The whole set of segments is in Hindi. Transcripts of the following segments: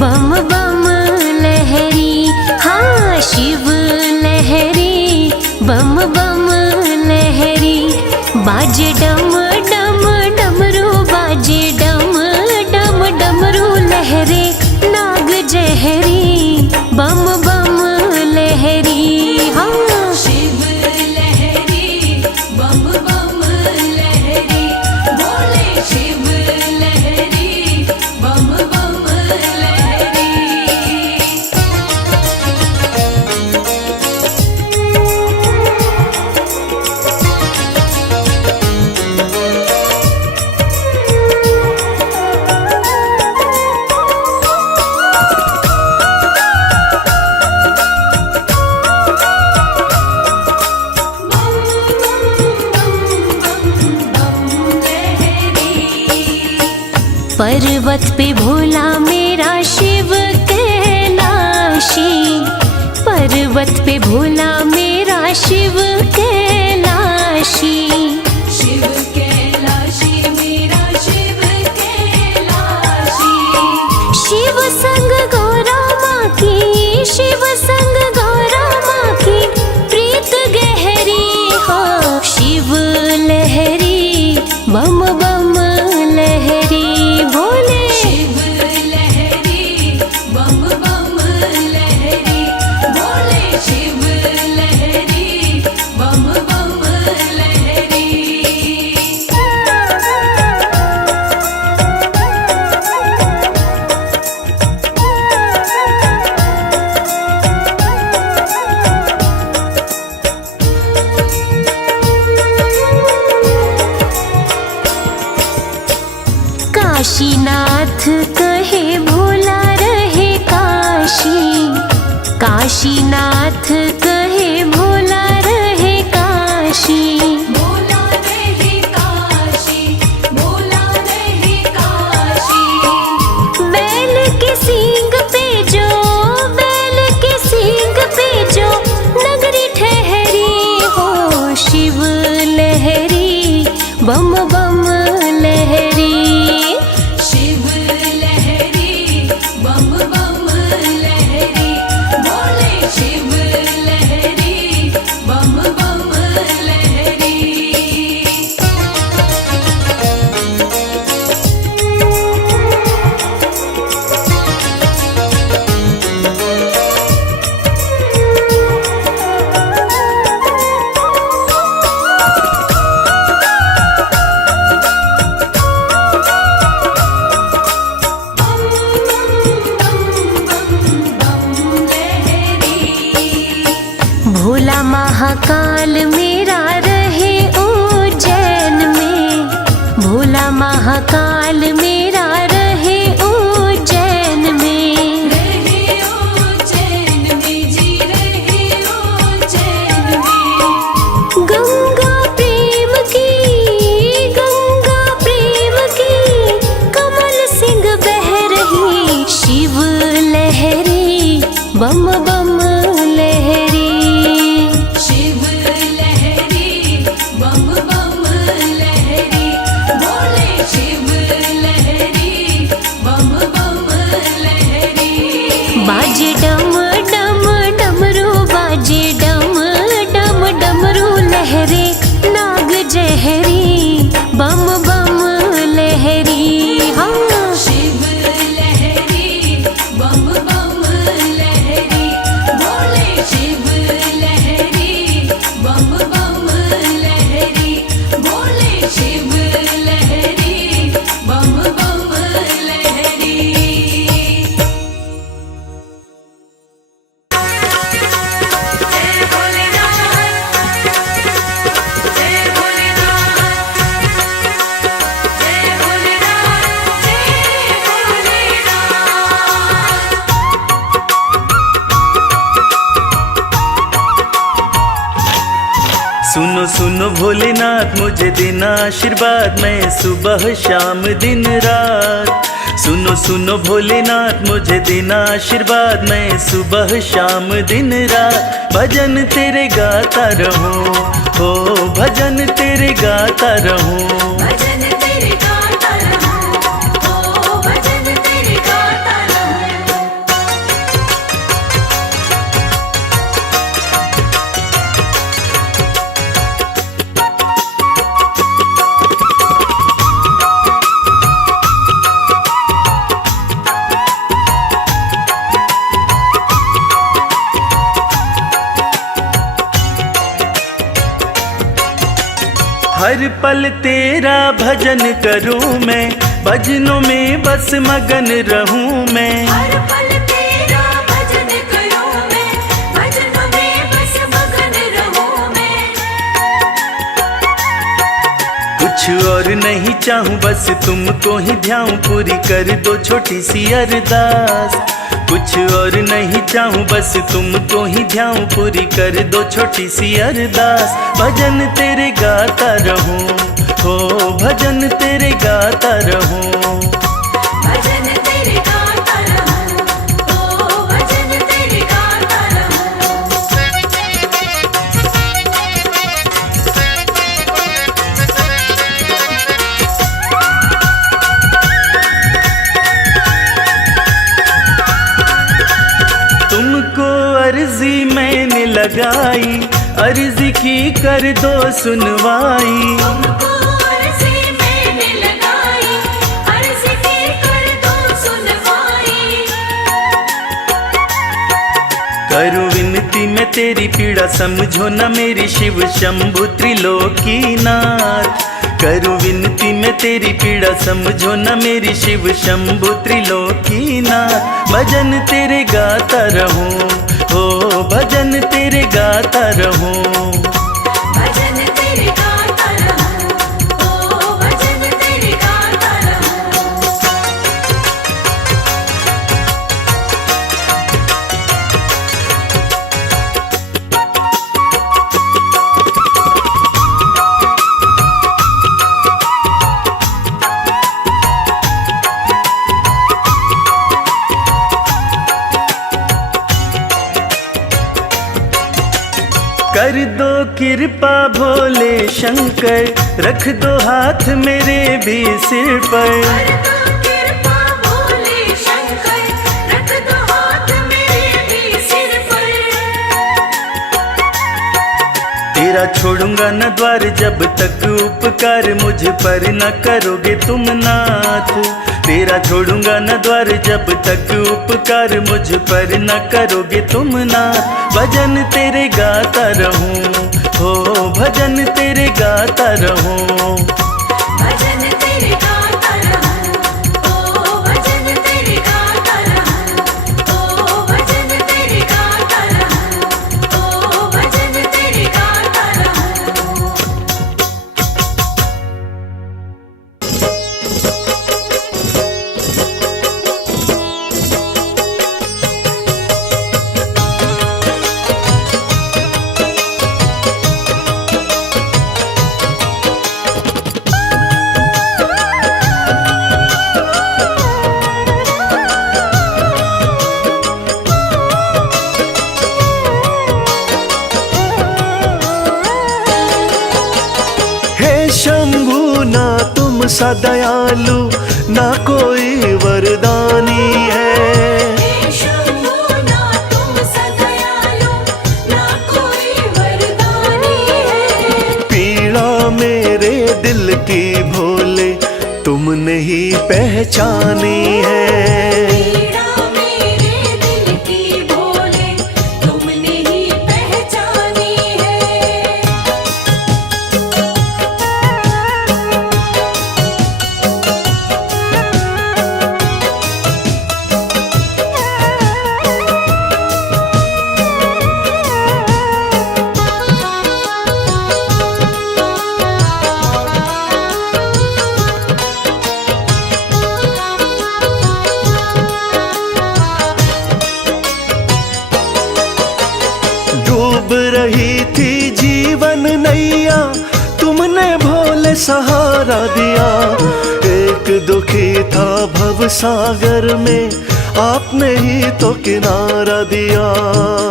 बम बम लहरी, हाँ शिव लहरी, बम बम लहरी। बाजे डम डम डमरू, बाजे डम डम डमरू लहरे नाग जहरी, बम बम लहरी, हाँ शिव लहरी, बम बम लहरी, बोले शिव लहरी, बम बम लहरी। पर्वत पे भोला मेरा शिव कैलाशी, पर्वत पे भोला मेरा शिव कैलाशी। शिव कैलाशी मेरा शिव कैलाशी, शिव संग गौरा माँ की, शिव संग गौरा माँ की प्रीत गहरी, हो शिव लहरी, बम बम लहरी, भोले शिव लहरी, बम बम लहरी, बोले शिव लहरी, बम बम लहरी। काशीनाथ कहे भोला रहे काशी, काशीनाथ कहे भोला रहे काशी। बोला रहे काशी, बोला रहे काशी, बैल के सींग पे जो, बैल के सींग पे जो नगरी ठहरी, हो शिव लहरी, बम बम लहरी। शिव लहरी, बम बम लहरी, बोले शिव लहरी, बम बम लहरी। भोला महाकाल मेरा रहे उज्जैन में, भोला महाकाल मेरा रहे उज्जैन में। रहे उज्जैन में जी, रहे उज्जैन में, गंगा प्रेम की, गंगा प्रेम की कमल सिंह बह रही, शिव लहरी, बम बम लहरी। शिव लहरी, बम बम लहरी, बोले शिव लहरी, बम बम लहरी। बाजे डम डम डमरू, बाजे डम डम डमरू लहरे नाग जहरी, बम बम लहरी, हाँ शिव लहरी, बम बम लहरी, बोले शिव लहरी, बम बम लहरी, बोले शिव लहरी, बम बम लहरी। जय भोलेनाथ, जय भोलेनाथ, जय भोलेनाथ, जय भोलेनाथ। सुनो सुनो भोलेनाथ मुझे देना आशीर्वाद, मैं सुबह शाम दिन रात। सुनो सुनो भोलेनाथ मुझे देना आशीर्वाद, मैं सुबह शाम दिन रात भजन तेरे गाता रहूं, हो भजन तेरे गाता रहूं। भजन तेरे गाता रहूं, ओ भजन तेरे गाता रहूं। हर पल तेरा भजन करूं मैं, भजनों में बस मगन रहूं मैं। हर पल तेरा भजन करूं मैं, भजनों में बस मगन रहूं मैं। कुछ और नहीं चाहूं बस तुमको ही ध्याऊं, पूरी कर दो छोटी सी अरदास। कुछ और नहीं चाहूं बस तुमको ही ध्याऊं, पूरी कर दो छोटी सी अरदास। भजन तेरे गाता रहूं, हो भजन तेरे गाता रहूं। भजन तेरे गाता रहूं, ओ भजन तेरे गाता रहूं। तुमको अर्जी मैंने लगाई, अर्जी की कर दो सुनवाई। तुमको अर्जी मैंने लगाई, अर्जी की कर दो सुनवाई। करूं विनती मैं तेरी पीड़ा, समझो न मेरी शिव शंभु त्रिलोकीनाथ। करूं विनती मैं तेरी पीड़ा, समझो न मेरी शिव शंभु त्रिलोकीनाथ। भजन तेरे गाता रहूं, हो भजन तेरे गाता रहूं। भजन तेरे गाता रहूं, ओ भजन तेरे गाता रहूं। कर दो कृपा भोले शंकर, रख दो हाथ मेरे भी सिर पर। कर दो कृपा भोले शंकर, रख दो हाथ मेरे भी सिर पर। तेरा छोड़ूंगा न द्वार जब तक उपकार मुझ पर न करोगे तुम नाथ। तेरा छोड़ूंगा न द्वार जब तक उपकार मुझ पर न करोगे तुम नाथ। भजन तेरे गाता रहूं, हो भजन तेरे गाता रहूं। भजन तेरे गाता रहूं, ओ भजन तेरे गाता रहूं। ओ भजन तेरे गाता रहूं, ओ भजन तेरे गाता रहूं। शंभु ना तुम सा दयालु, ना कोई वरदानी है। हे शंभु ना तुम सा दयालु, ना कोई वरदानी है। पीड़ा मेरे दिल की भोले तुमने ही पहचानी है। पीड़ा मेरे दिल की भोले तुमने ही पहचानी है। डूब रही थी जीवन नैया, तुमने भोले सहारा दिया। एक दुखी था भव सागर में, आपने ही तो किनारा दिया।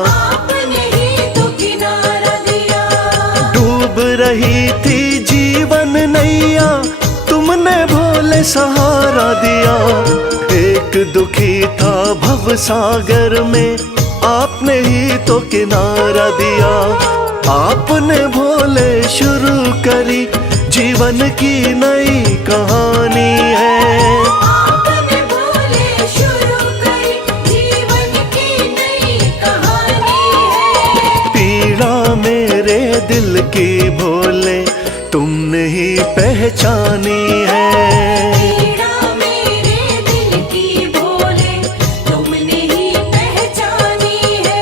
आपने ही तो किनारा दिया। डूब रही थी जीवन नैया, तुमने भोले सहारा दिया। एक दुखी था भव सागर में, आपने ही तो किनारा दिया। आपने भोले शुरू करी जीवन की नई कहानी है। आपने भोले शुरू करी जीवन की नई कहानी है। पीड़ा मेरे दिल की भोले तुमने ही पहचानी है। पीड़ा मेरे दिल की भोले तुमने ही पहचानी है।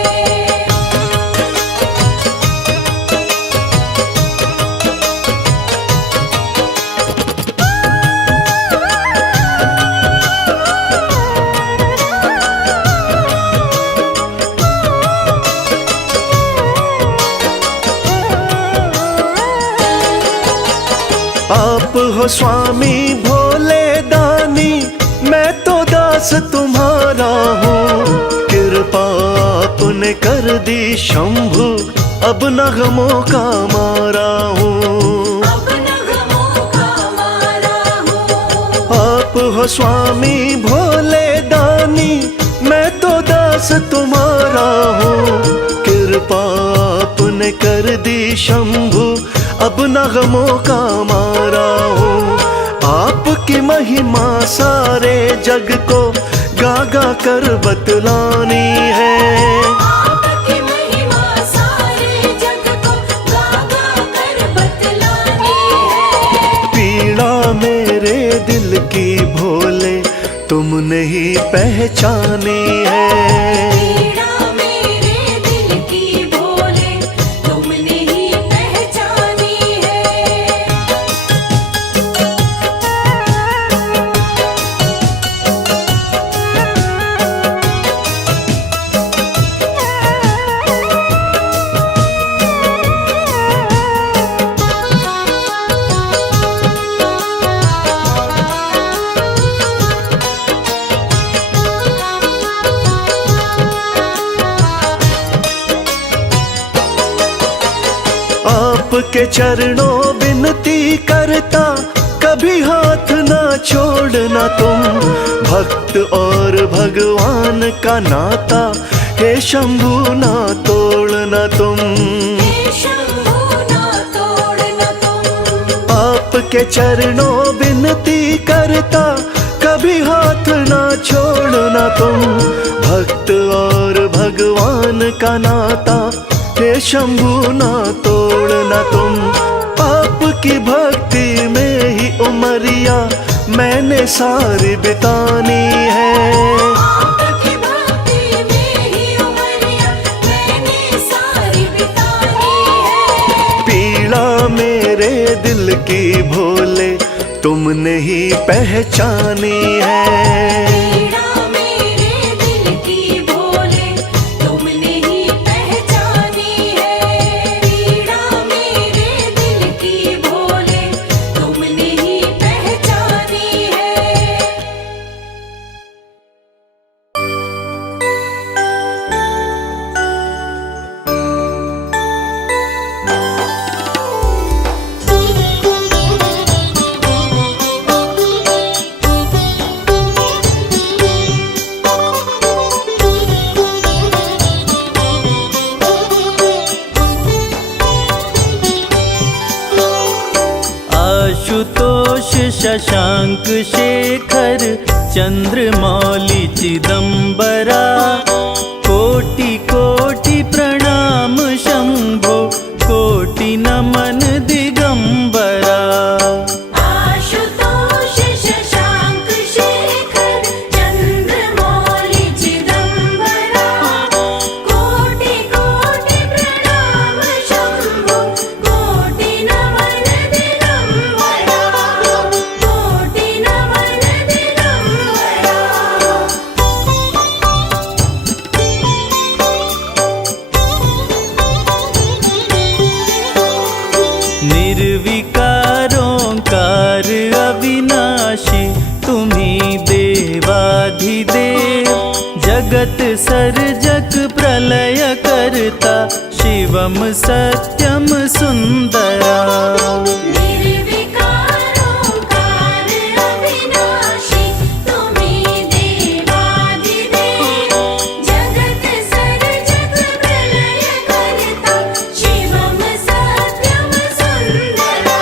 आप हो स्वामी भोले दानी, मैं तो दास तुम्हारा हूँ। कृपा आपने कर दी शंभु, अब न गमों का मारा हूँ। अब नगमों का मारा हूँ। आप हो स्वामी भोले दानी, मैं तो दास तुम्हारा हूँ। कृपा आपने कर दी शंभु, अब न गमों का मारा हूँ। आपकी महिमा सारे जग को गा गा कर बतलानी है। आपकी महिमा सारे जग को गा गा कर बतलानी है। पीड़ा मेरे दिल की भोले तुमने ही पहचानी है। पीड़ा मेरे दिल की भोले तुमने ही पहचानी है। आपके चरणों विनती करता, कभी हाथ ना छोड़ना तुम। भक्त और भगवान का नाता, हे शंभु ना तोड़ना तुम। हे शंभू ना तोड़ना तुम। आपके चरणों विनती करता, कभी हाथ ना छोड़ना तुम। भक्त और भगवान का नाता, हे शंभु ना तोड़ना तुम। आपकी भक्ति में ही उमरिया मैंने सारी बितानी है। आपकी भक्ति में ही उमरिया मैंने सारी बितानी है। पीड़ा मेरे दिल की भोले तुमने ही पहचानी है। पीड़ा मेरे दिल की भोले तुमने ही पहचानी है। पीड़ा मेरे दिल की भोले तुमने ही पहचानी है। आशुतोष शशांक शेखर चंद्रमौली चिदंबरा, कोटि कोटि प्रणाम शंभो, कोटि नमन दिगंबरा। आशुतोष शशांक शेखर चंद्रमौली चिदंबरा, कोटि कोटि प्रणाम शंभो, कोटि नमन दिगंबरा, कोटि नमन दिगंबरा। निर्विकारोंकार अविनाशी, तुम्ही देवाधिदेव। जगत सर्जक प्रलय करता, शिवम सत्यम सुंदरा। निर्विकारोंकार अविनाशी, तुम्ही देवाधिदेव। जगत सर्जक प्रलय करता, शिवम सत्यम सुंदरा,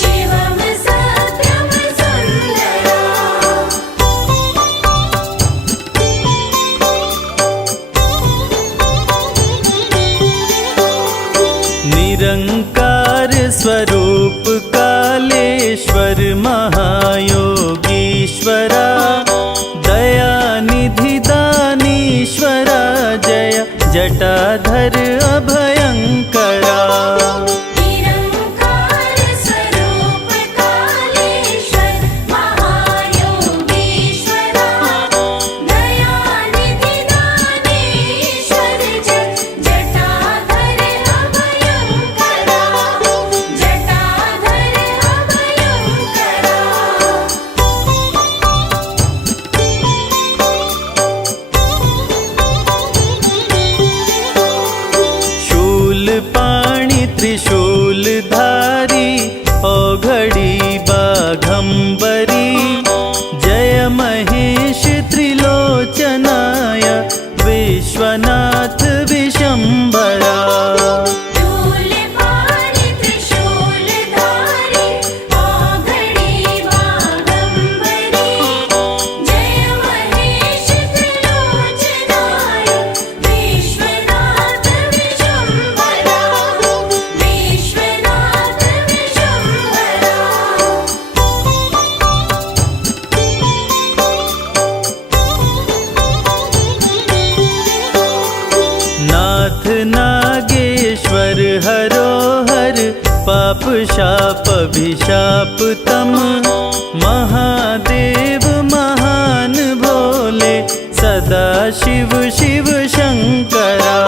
शिवम सत्यम सुंदरा। निरंकार स्वरूप काले जटाधर अभयंकरा। निरंकार स्वरूप कालेश्वर महायोगीश्वरा। दयानिधि दानेश्वर जटाधर अभयंकरा। जटाधर अभयंकरा। शूलपाणि त्रिशूलधारी औघड़ी बाघंबरी। जय महेश त्रिलोचनाय विश्वनाथ विशंभरा। शूलपाणि त्रिशूलधारी औघड़ी बाघंबरी। जय महेश त्रिलोचनाय विश्वनाथ विशंभरा। विश्वनाथ विशंभरा। नाथ नागेश्वर हरोहर पाप शाप अभिशाप तम। महादेव महान भोले सदा शिव शिव शंकरा।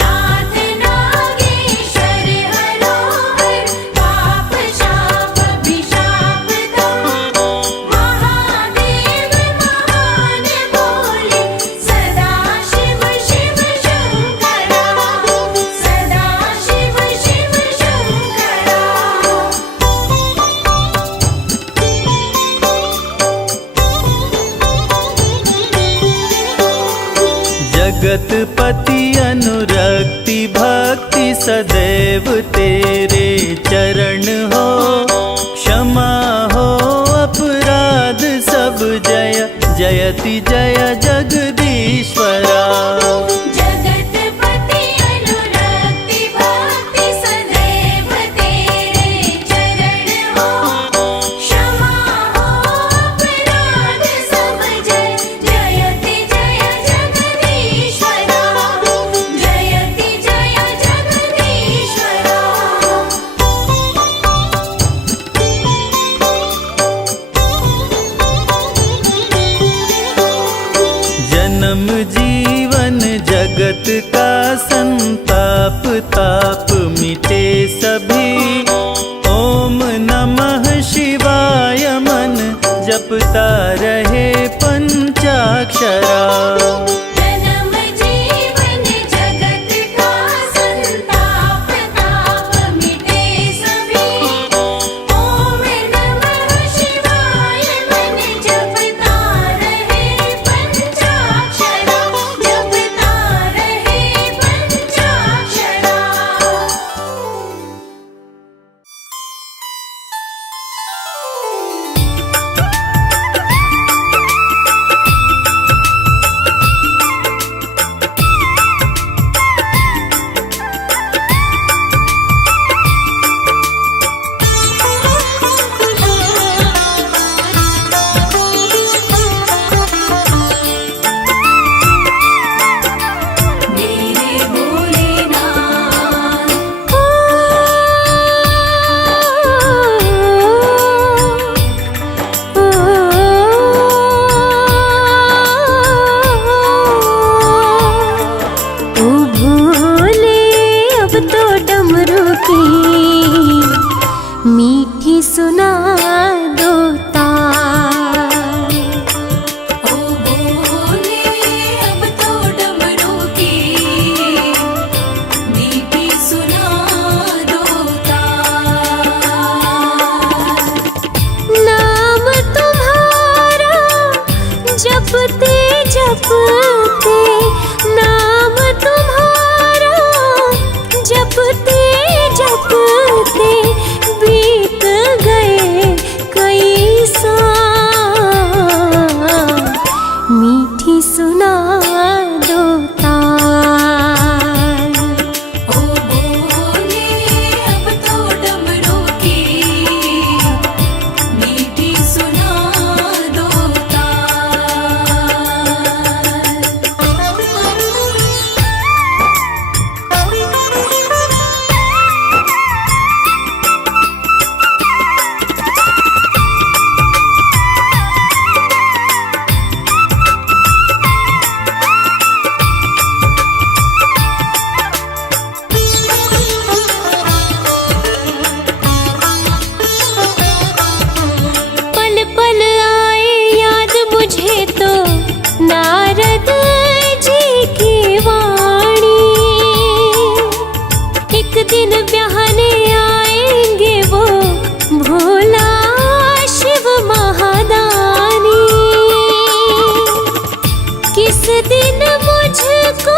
नाथ नागेश्वर हरोहर पाप शाप अभिशाप तम। महादेव महान भोले सदा शिव शिव शंकरा। सदा शिव शिव शंकरा। जगतपति अनुरक्ति भक्ति सदैव तेरे चरण हो। क्षमा हो अपराध सब जय जयति जय जगदीश्वरा। जगतपति अनुरक्ति भक्ति सदैव तेरे चरण हो। क्षमा हो अपराध सब जय जयति जय जगदीश्वरा। जयति जय जगदीश्वरा। जन्म जीवन जगत का संताप ताप मिटे सभी। ओम नमः शिवाय मन जपता रहे पंचाक्षरा। जन्म जीवन जगत का संताप ताप मिटे सभी। ओम नमः शिवाय मन जपता रहे पंचाक्षरा। जपता रहे पंचाक्षरा। किस दिन मुझको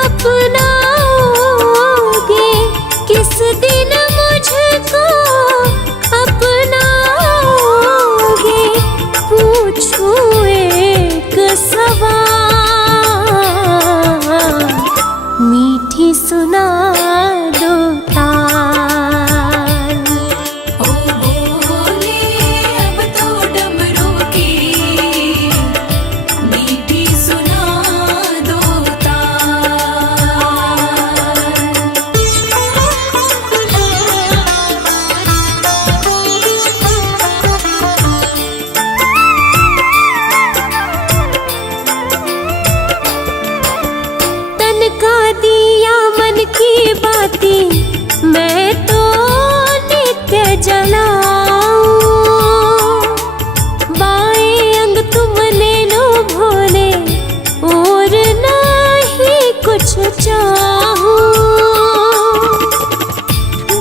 अपनाओगे, किस दिन मुझको अपनाओगे, पूछूं एक सवाल, मीठी सुना दो ताल। ओ बोले अब तो डमरू की मीठी सुना दो तन का दिया मन की बातें मैं तो नित्य जलाऊं, बाएं अंग तुम ले लो भोले और नहीं कुछ चाहूं,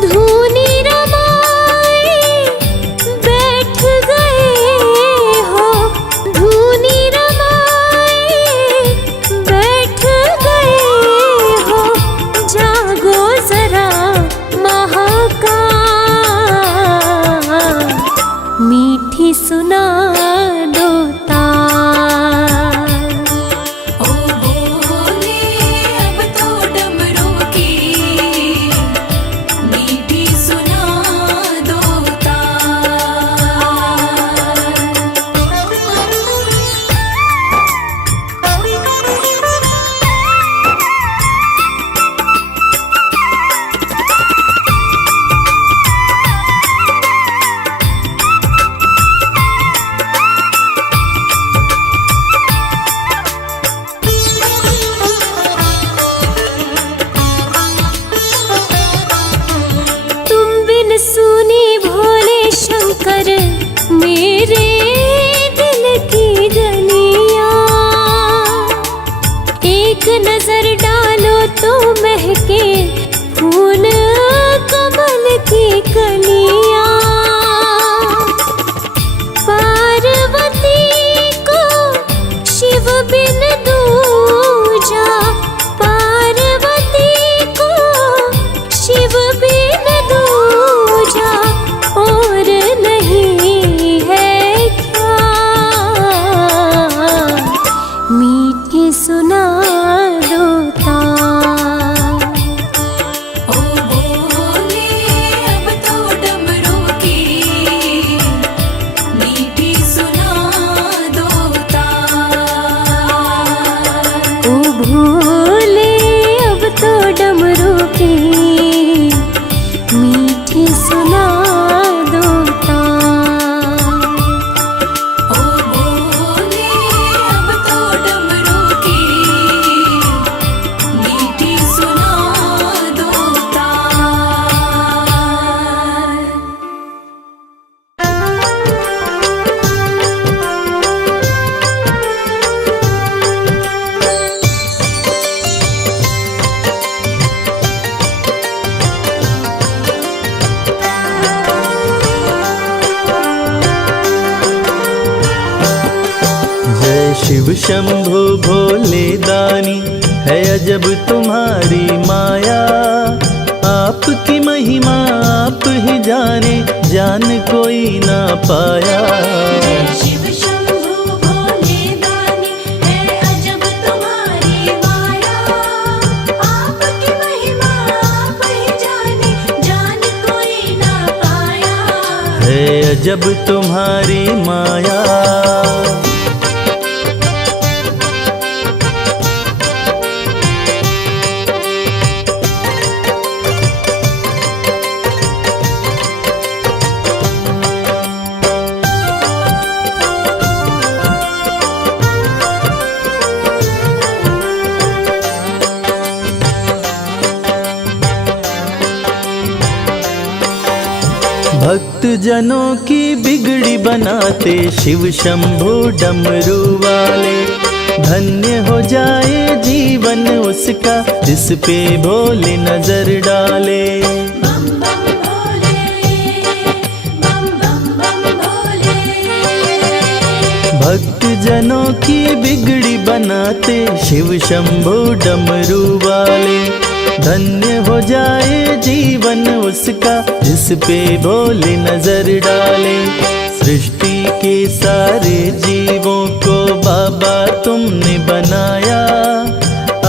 धूनी रमाए बैठ गए हो, धूनी रमाए बैठ गए हो, जागो जरा महाकाल, मीठी सुना दो ताल। ओ बोले अब तो डमरू की मीठी सुना दो तुम बिन सुनी भोले शंकर मेरे दिल की गलियां, एक नजर डालो तो महके फूल कमल की कलियां, पार्वती को शिव बिन दूजा, पार्वती को शिव बिन दूजा और नहीं है क्या, मीठी सुना दो ताल। ओ बोले अब तो डमरू की मीठी सुना दो ओ भोले अब तो डमरू की मीठी सुना दो ताल। ओ बोले अब तो डमरू की मीठी सुना दो जय शिव शंभु भोले दानी, है अजब तुम्हारी माया, आपकी महिमा आप ही जाने, जान कोई ना पाया। शिव शंभु भोले दानी, है अजब तुम्हारी माया, आपकी महिमा आप ही जाने, जान कोई ना पाया। है अजब तुम्हारी माया। भक्त जनों की बिगड़ी बनाते शिव शंभु डमरू वाले, धन्य हो जाए जीवन उसका जिस पे भोले नजर डाले। बम बम भोले, बम बम बम भोले। भक्त भक्त जनों की बिगड़ी बनाते शिव शंभु डमरू वाले। धन्य हो जाए जीवन उसका जिस पे भोले नजर डाले। सृष्टि के सारे जीवों को बाबा तुमने बनाया।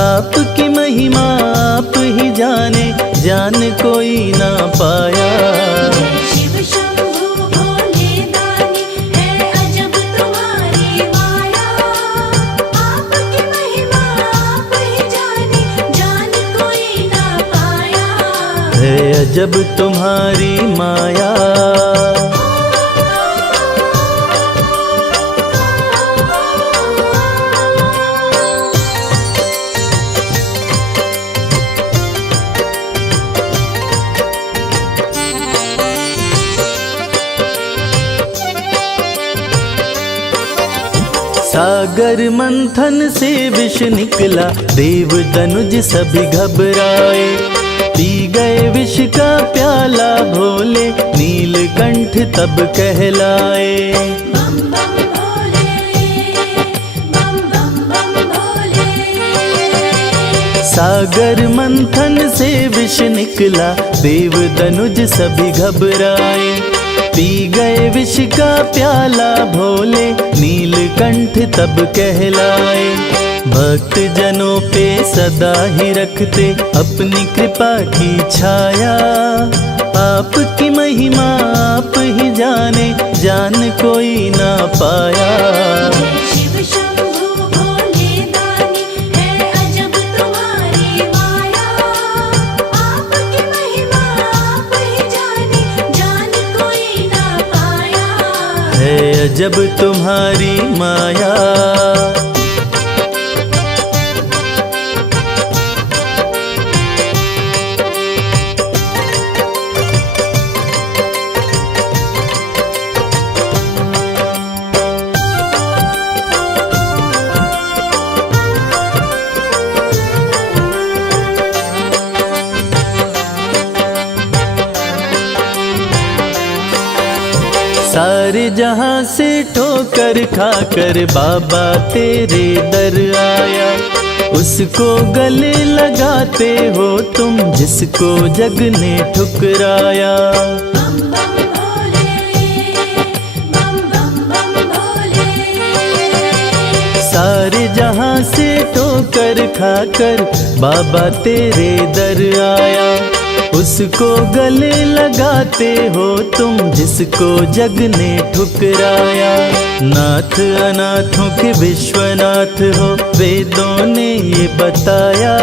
आपकी महिमा आप ही जाने, जान कोई ना पाया। शिव शंभु भोले दानी है अजब तुम्हारी माया। आपकी महिमा आप ही जाने, जान कोई ना पाया। है अजब तुम्हारी माया। सागर मंथन से विष निकला, देव दनुज सभी घबराए। पी गए विष का प्याला भोले, नीलकंठ तब कहलाए। बम बम भोले, बम बम बम भोले। सागर मंथन से विष निकला, देव दनुज सभी घबराए। पी गए विष का प्याला भोले, नीलकंठ तब कहलाए। भक्त जनों पे सदा ही रखते अपनी कृपा की छाया। आपकी महिमा आप ही जाने, जान कोई ना पाया। शिव शंभु भोले दानी है अजब तुम्हारी माया। आपकी महिमा आप ही जाने, जान कोई ना पाया। है अजब तुम्हारी माया। सारे जहां से ठोकर खाकर बाबा तेरे दर आया। उसको गले लगाते हो तुम जिसको जग ने ठुकराया। बम बम भोले, बम बम बम भोले। सारे जहां से ठोकर खाकर बाबा तेरे दर आया। उसको गले लगाते हो तुम जिसको जग ने ठुकराया। नाथ अनाथों के विश्वनाथ हो, वेदों ने ये बताया।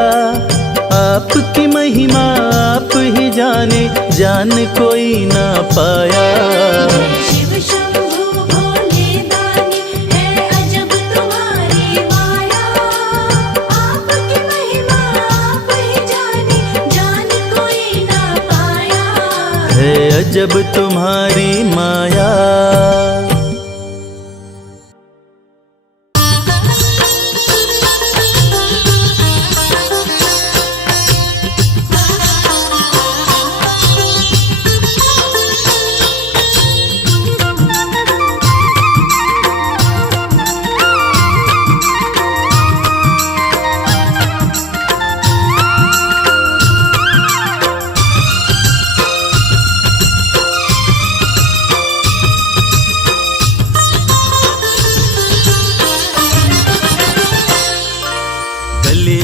आपकी महिमा आप ही जाने, जान कोई ना पाया। शिव शंभु भोले दानी है अजब तुम्हारी माया। आपकी महिमा आप ही जाने, जान कोई ना पाया। है अजब तुम्हारी माया।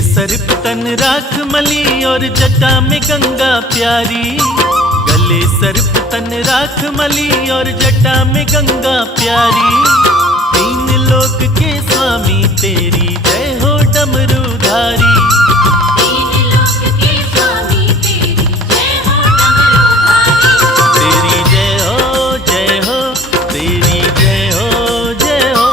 सर्प तन राख मली और जटा में गंगा प्यारी। गले सर्प तन राख मली और जटा में गंगा प्यारी। तीन लोक के स्वामी तेरी जय हो डमरूधारी। तीन लोक के स्वामी तेरी जय हो डमरूधारी। तेरी जय हो जय हो, तेरी जय हो जय हो।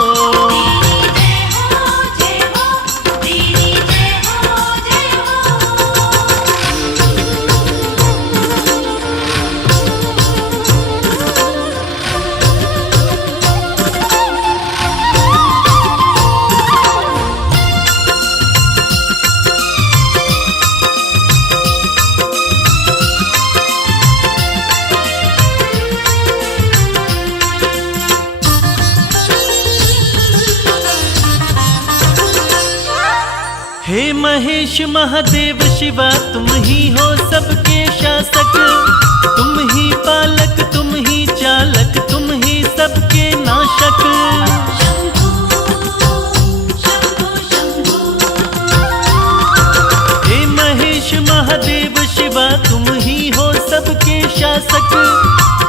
हे महेश महादेव शिवा तुम ही हो सबके शासक, तुम ही पालक तुम ही चालक तुम ही सबके नाशक। हे महेश महादेव शिवा तुम ही हो सबके शासक,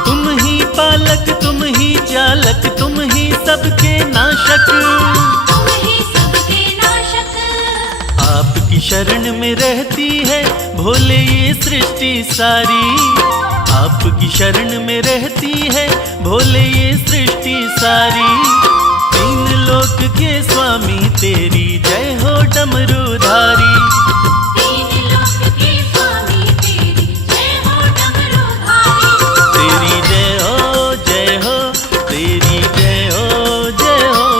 तुम ही पालक तुम ही चालक तुम ही सबके नाशक। आपकी शरण में रहती है भोले ये सृष्टि सारी, आपकी शरण में रहती है भोले ये सृष्टि सारी। तीन लोक के स्वामी तेरी जय हो डमरूधारी। तेरी जय हो जय हो, तेरी जय हो जय हो।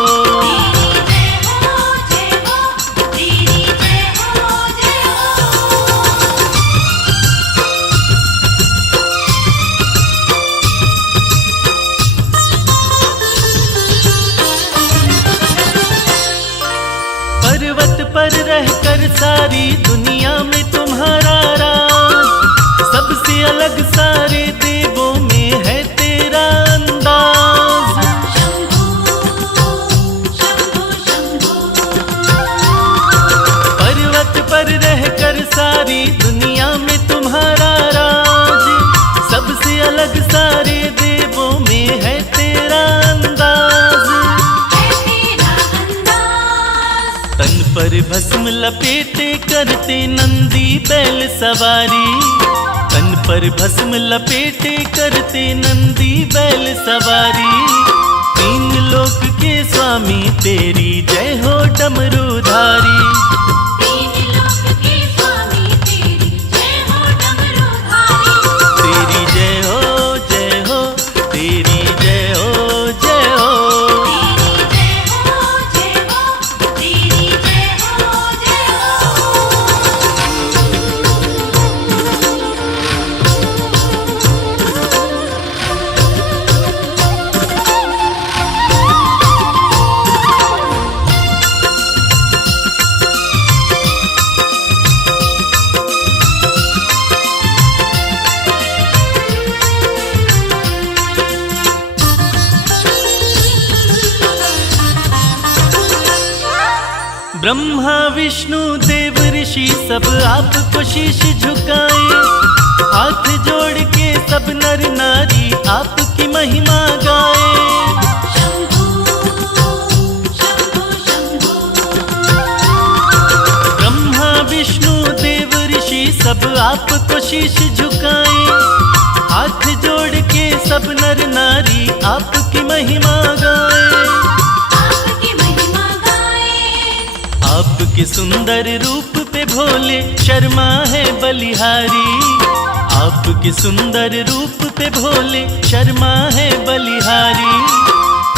पर्वत पर रहकर सारी दुनिया में तुम्हारा राज, सबसे अलग सारे देवों में है तेरा अंदाज। पर्वत पर रहकर सारी दुनिया में तुम्हारा राज, सबसे अलग सारे देवों में है तेरा अंदाज। तन पर भस्म लपेटे करते नंदी बैल सवारी, तन पर भस्म लपेटे करते नंदी बैल सवारी। तीन लोक के स्वामी तेरी जय हो डमरूधारी। तेरी जय हो जय हो, तेरी जय हो जय हो। ब्रह्मा विष्णु देव ऋषि सब आपको शीश झुकाए, हाथ जोड़ के सब नर नारी आपकी महिमा गाए। ब्रह्मा विष्णु देव ऋषि सब आपको शीश झुकाए, हाथ जोड़ के सब नर नारी आपकी महिमा गाए। आपके सुंदर रूप पे भोले शर्मा है बलिहारी, आपके सुंदर रूप पे भोले शर्मा है बलिहारी।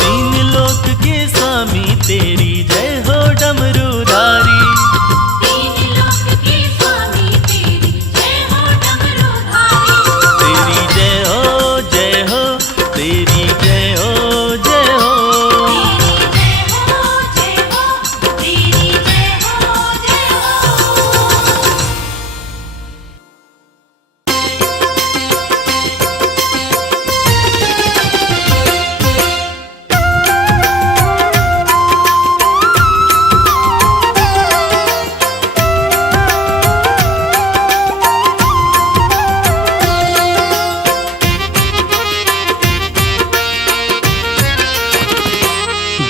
तीन लोक के स्वामी तेरी जय हो डमरूधारी। तेरी जय हो जय हो, तेरी जय हो जय हो।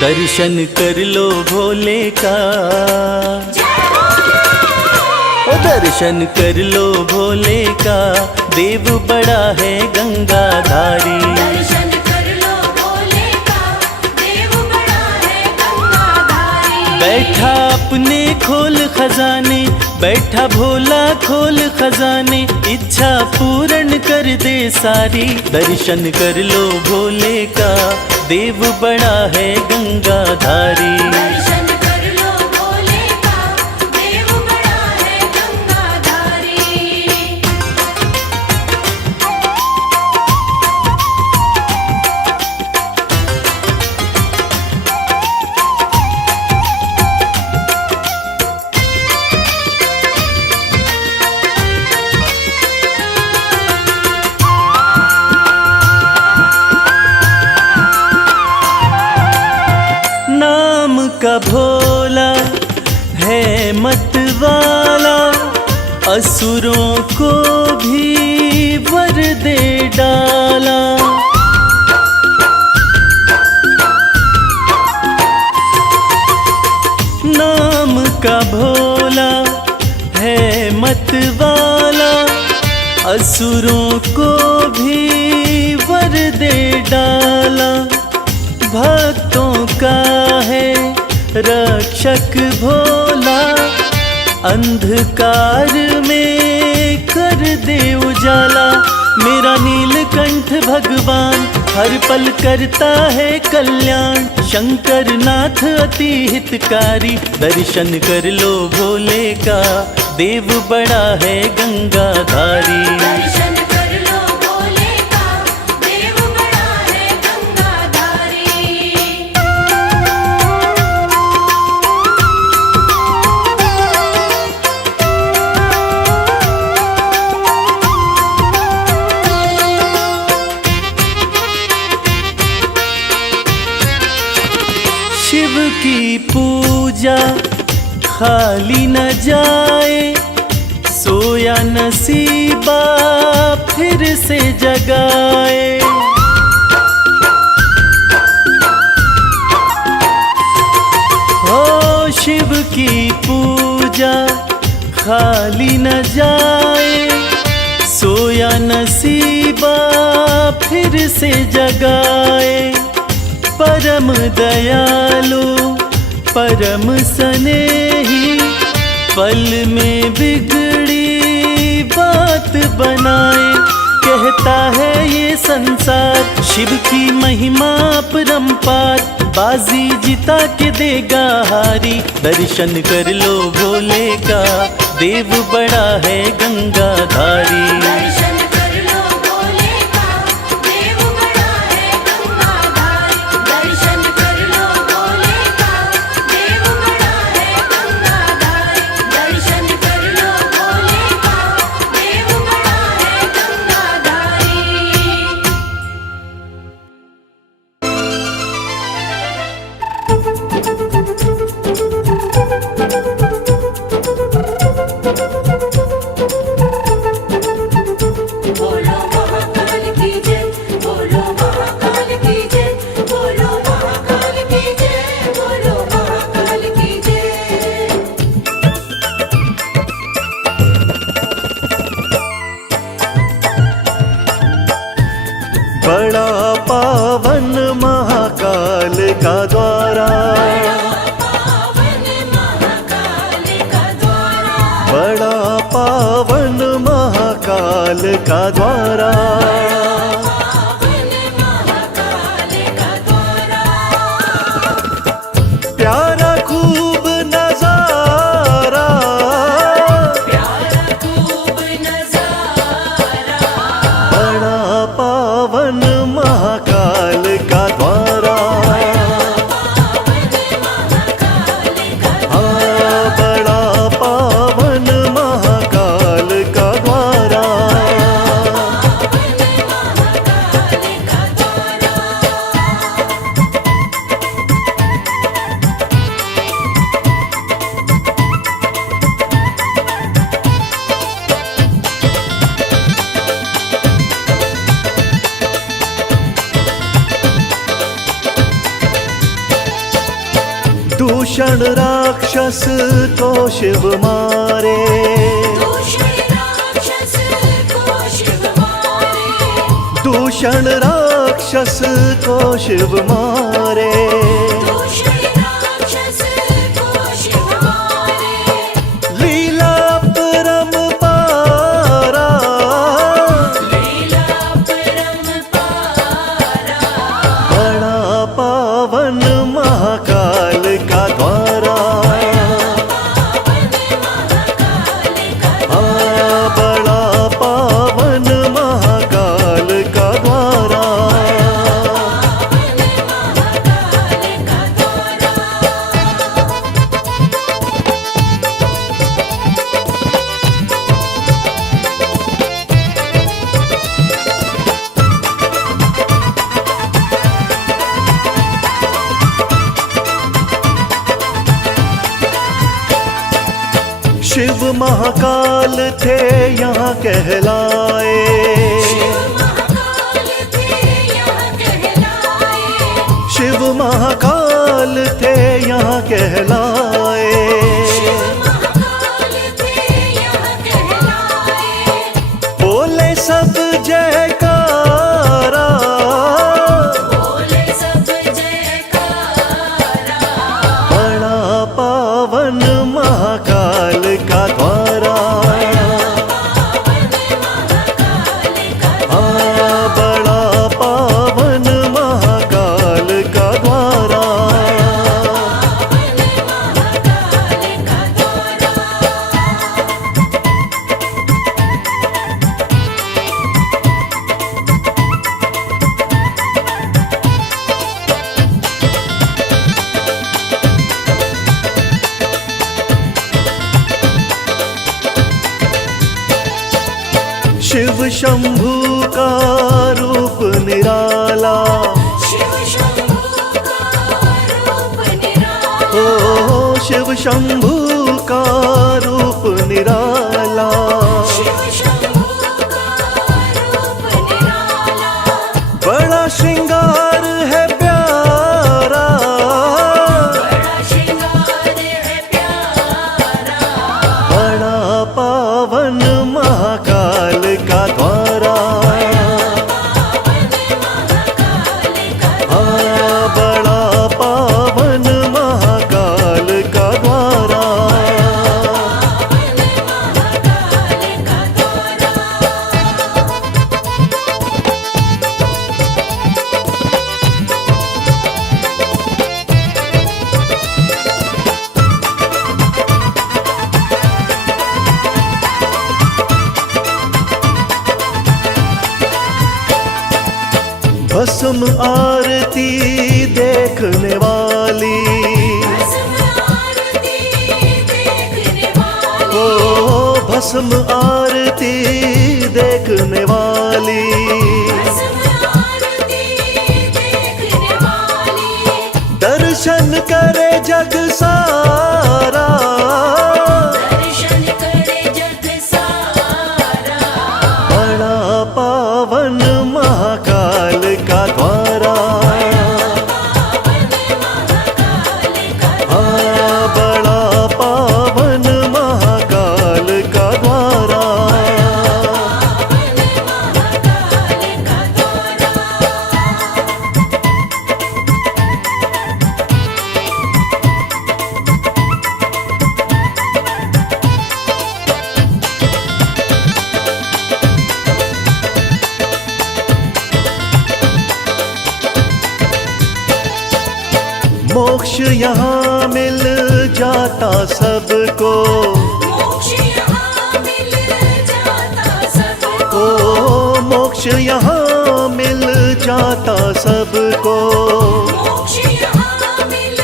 दर्शन कर लो भोले का, ओ दर्शन कर लो भोले का, देव बड़ा है गंगाधारी। दर्शन कर लो भोले का, देव बड़ा है गंगाधारी। बैठा अपने खोल खजाने, बैठा भोला खोल खजाने, इच्छा पूर्ण कर दे सारी। दर्शन कर लो भोले का, देव बड़ा है गंगाधारी। दर्शन कर लो भोले का, देव बड़ा है गंगाधारी। भोला है मत वाला, असुरों को भी वर दे डाला। नाम का भोला है मत वाला, असुरों को भी वर दे डाला। भक्तों का है रक्षक भोला, अंधकार में कर दे उजाला। मेरा नीलकंठ भगवान हर पल करता है कल्याण, शंकर नाथ अति हितकारी। दर्शन कर लो भोले का, देव बड़ा है गंगाधारी। दर्शन कर लो भोले का, देव बड़ा है गंगाधारी। शिव की पूजा खाली न जाए, सोया नसीबा फिर से जगाए। हो शिव की पूजा खाली न जाए, सोया नसीबा फिर से जगाए। परम दयालु परम स्नेही, पल में बिगड़ी बात बनाए। कहता है ये संसार शिव की महिमा परम्पार, बाजी जिता के देगा हारी। दर्शन कर लो भोले का, देव बड़ा है गंगाधारी। दर्शन कर लो भोले का, देव बड़ा है गंगाधारी। दर्शन कर लो भोले का, देव बड़ा है गंगाधारी। दर्शन कर लो भोले का, देव बड़ा है गंगाधारी। बोलो महाकाल की जय, बोलो महाकाल की जय, बोलो महाकाल की जय, बोलो महाकाल की जय। बड़ा पावन महाकाल का द्वारा, पावन महाकाल का द्वारा, बड़ा पावन महाकाल का द्वारा। पावन महाकाल का द्वारा। प्यारा खूब नजारा, प्यारा खूब नजारा, बड़ा पावन महाकाल का द्वारा। पावन महाकाल का हाँ, बड़ा पावन महाकाल का द्वारा। महाकाल का द्वारा। दूषण राक्षस को शिव मारे, दूषण राक्षस को शिव मारे, दूषण राक्षस को शिव मारे। दूषण राक्षस को शिव मारे। लीला परम्पारा, लीला परम्पारा, बड़ा पावन महाकाल का द्वारा। पावन महाकाल का हाँ, बड़ा पावन महाकाल का द्वारा। पावन महाकाल शिव महाकाल थे यहाँ कहलाए, महाकाल थे यहाँ कहलाए, शिव महाकाल थे यहाँ कहलाए। महाकाल थे यहाँ कहलाए, बोले सब जयकारा, बोले सब जयकारा, बड़ा पावन महाकाल का द्वारा, बड़ा पावन महाकाल का द्वारा। शिव शंभू का रूप निराला, शिव शंभू का रूप निराला, ओ शिव शंभू का रूप निराला। शिव शंभू का रूप निराला, बड़ा श्रृंगार है प्यारा, बड़ा श्रृंगार है प्यारा, बड़ा पावन महाकाल का द्वारा, बड़ा पावन महाकाल का द्वारा। भस्म आरती देखने वाली, भस्म आरती देखने वाली, ओ भस्म आरती देखने वाली। भस्म आरती देखने वाली, दर्शन करे जग सारा, दर्शन करे जग सारा, बड़ा पावन महाकाल का द्वारा, बड़ा पावन महाकाल का द्वारा। मोक्ष यहाँ मिल जाता सबको, मोक्ष यहाँ मिल जाता सबको, ओ मोक्ष यहाँ मिल जाता सबको। मोक्ष यहाँ मिल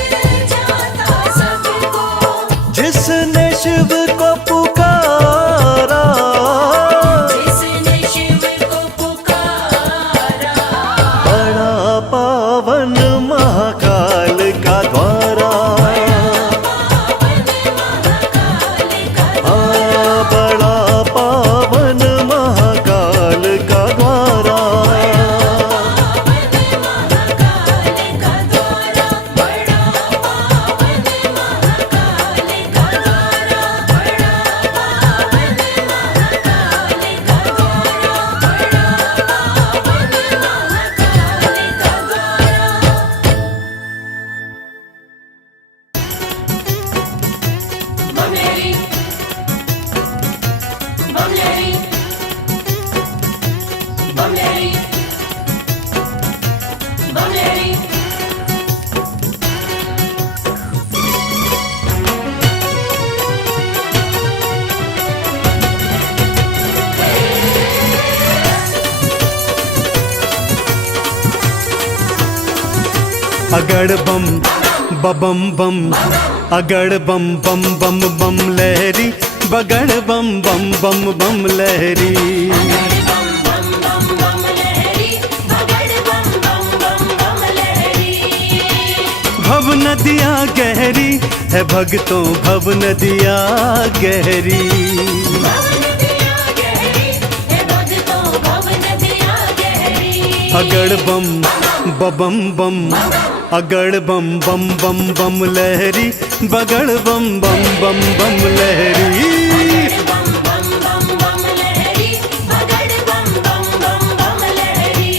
जाता सबको, जिसने शिव को पुकारा, जिसने शिव को पुकारा, बड़ा पावन महाकाल का द्वारा, बड़ा पावन महाकाल का द्वारा। बमलेरी बमलेरी बमलेरी बमलेरी अगड़ बम बबम बम, अगड़ बम बम बम बम लहरी, बगड़ बम बम बम बम लहरी। बम बम बम बम लहरी, बगड़ बम बम बम बम लहरी। भव नदियाँ गहरी है भक्तों, भव नदियाँ गहरी। भव नदियाँ गहरी है भक्तों, भव नदियाँ गहरी। अगड़ बम बम बम, अगड़ बम बम बम बम लहरी, बगड़ बम बम बम बम लहरी। बम बम बम बम लहरी, बगड़ बम बम बम बम लहरी।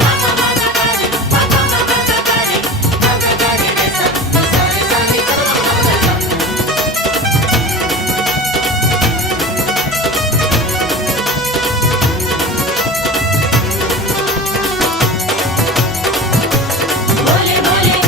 पापा माता करे, पापा माता करे, माता करे रे सब सारे सारे करो। भोले भोले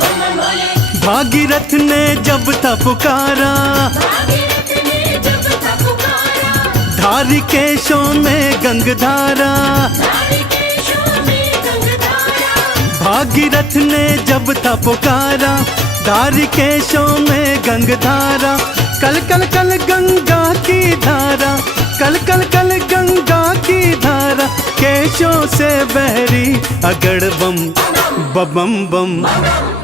बम बम भोले। भागीरथ ने जब था पुकारा, भागीरथ ने जब था पुकारा, धारी केशों में गंगधारा। धारी केशों में गंगधारा। भागीरथ ने जब था पुकारा, धारी केशों में गंगधारा। कल कल कल गंगा की धारा, कल कल कल गंगा की धारा, केशों से बहरी। अगड़ बम बम बम,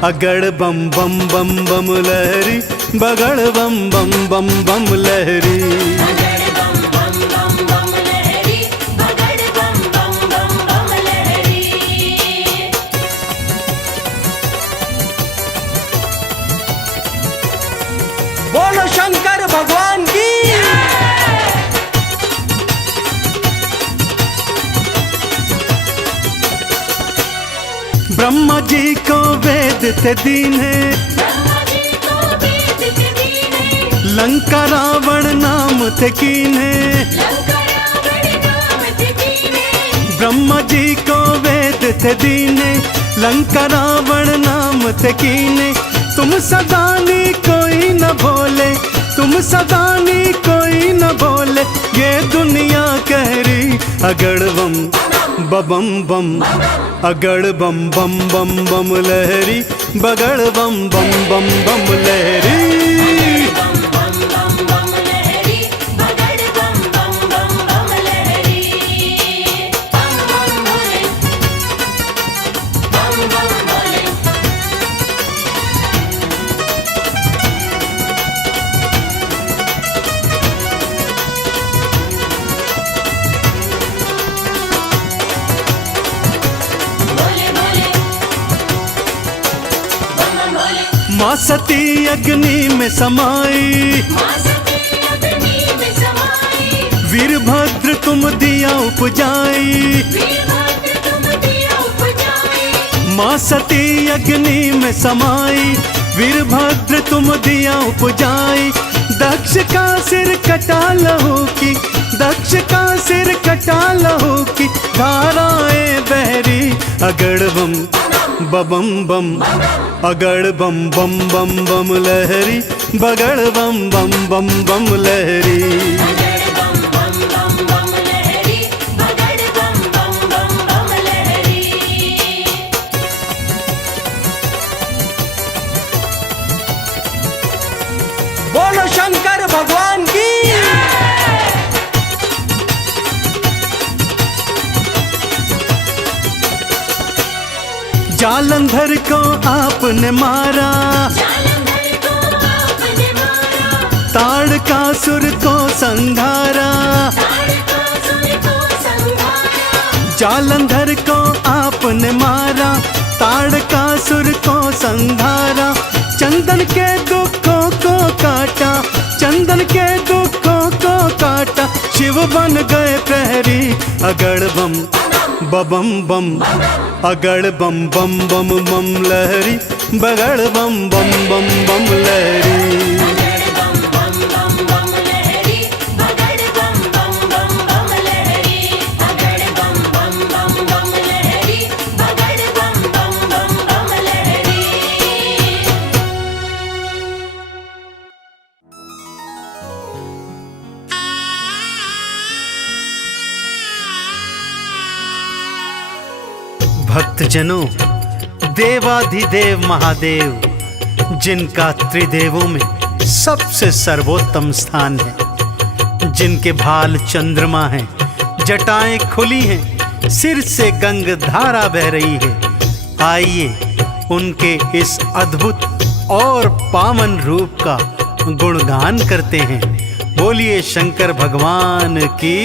अगड़ बम बम बम बम लहरी, बगड़ बम बम बम बम लहरी। बगड़ बम बम बम बम लहरी, बगड़ बम बम बम बम लहरी। बोलो शंकर भगवान की। ब्रह्मा जी को वेद थे दीने, ब्रह्मा जी को वेद थे दीने, लंका रावण नाम थे कीने। लंका रावण नाम थे दीने। ब्रह्मा जी को वेद थे दीने, लंका रावण नाम थे कीने। तुम सदानी कोई न भोले, तुम सदानी कोई न भोले, ये दुनिया कह रही। अगड़ बम बम बम, अगड़ बम बम बम बम लहरी, बगड़ बम बम बम बम लहरी। बम बम बम बम लहरी, बगड़ बम बम बम बम लहरी। बम बम भोले, बम बम भोले। भोले भोले बम बम भोले। माँ सती अग्नि में समाई, माँ सती अग्नि में समाई, वीरभद्र तुम दिया उपजाई। वीरभद्र तुम दिया उपजाई। माँ सती अग्नि में समाई, वीरभद्र तुम दिया उपजाई। दक्ष का सिर कटा लहू की, दक्ष का सिर कटा लहू की, धाराएं बहरी। अगड़ बम बम बम, अगड़ बम बम बम बम लहरी, बगड़ बम बम बम बम लहरी। बगड़ बम बम बम बम लहरी, बगड़ बम बम बम बम लहरी। बोलो शंकर भगवान की। जालंधर को आपने मारा, जालंधर को आपने मारा, ताड़कासुर को संघारा। ताड़कासुर को संहारा। जालंधर को आपने मारा, ताड़कासुर को संघारा। चंदन के दुखों को काटा, चंदन के दुखों को काटा, शिव बन गए प्रहरी। अगड़ बम बम बम, अगड़ बम बम बम बम लहरी, बगड़ बम बम बम बम लहरी। बगड़ बम बम बम बम लहरी, बगड़ बम बम बम बम लहरी। बगड़ बम बम बम बम लहरी, बगड़ बम बम बम बम लहरी। भक्तजनों, देवाधिदेव महादेव, जिनका त्रिदेवों में सबसे सर्वोत्तम स्थान है, जिनके भाल चंद्रमा हैं, जटाएं खुली हैं, सिर से गंग धारा बह रही है, आइए उनके इस अद्भुत और पावन रूप का गुणगान करते हैं। बोलिए शंकर भगवान की।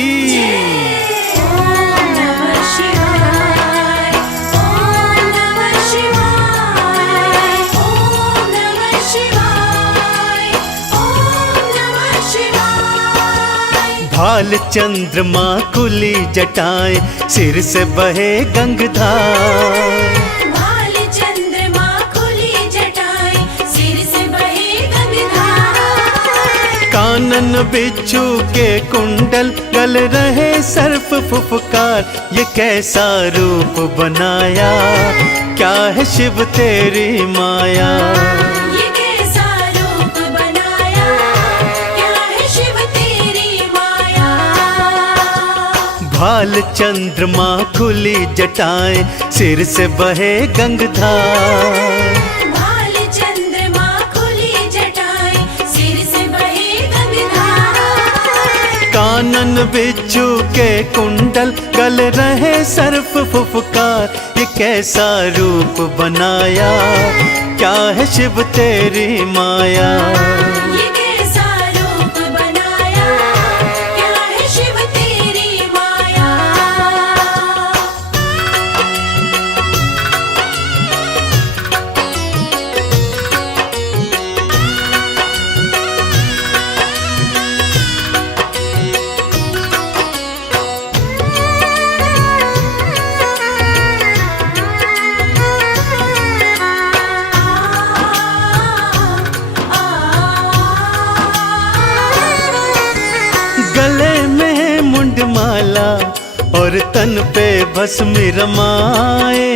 ओम नमः शिवाय, ओम नमः शिवाय, ओम नमः शिवाय, ओम नमः शिवाय। भाल चंद्रमा खुली जटाएं, सिर से बहे गंगाधार। भाल चंद्रमा खुली जटाएं, सिर से बहे गंगाधार। कानन बिच्छू के कुंडल, गल रहे सर्प फुफकार। ये कैसा रूप बनाया, क्या है शिव तेरी माया। ये कैसा रूप बनाया, क्या है शिव तेरी माया। भाल चंद्रमा खुली जटाएं, सिर से बहे गंगाधार। भाल चंद्रमा खुली जटाएं, सिर से बहे गंगाधार। कानन बिच्छू के कुंडल, गल रहे सर्प फुफकार। ये कैसा रूप बनाया, क्या है शिव तेरी माया। ये कैसा रूप बनाया, क्या है शिव तेरी माया। गले में मुंडमाला और तन पे भस्म रमाए।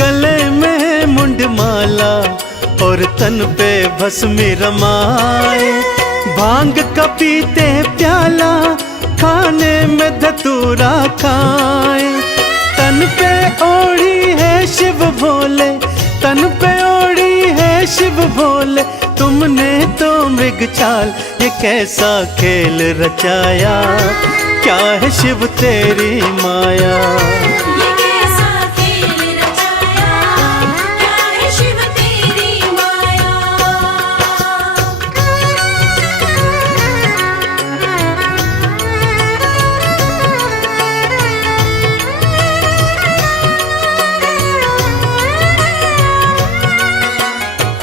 गले में मुंडमाला और तन पे भस्म रमाए। भांग का पीते प्याला, खाने में धतूरा खाए। तन पे ओढ़ी है शिव भोले, तन पे ओढ़ी है शिव भोले। तुमने तो मृग चाल, ये कैसा खेल रचाया, क्या है शिव तेरी माया। ये कैसा खेल रचाया, क्या है शिव तेरी माया।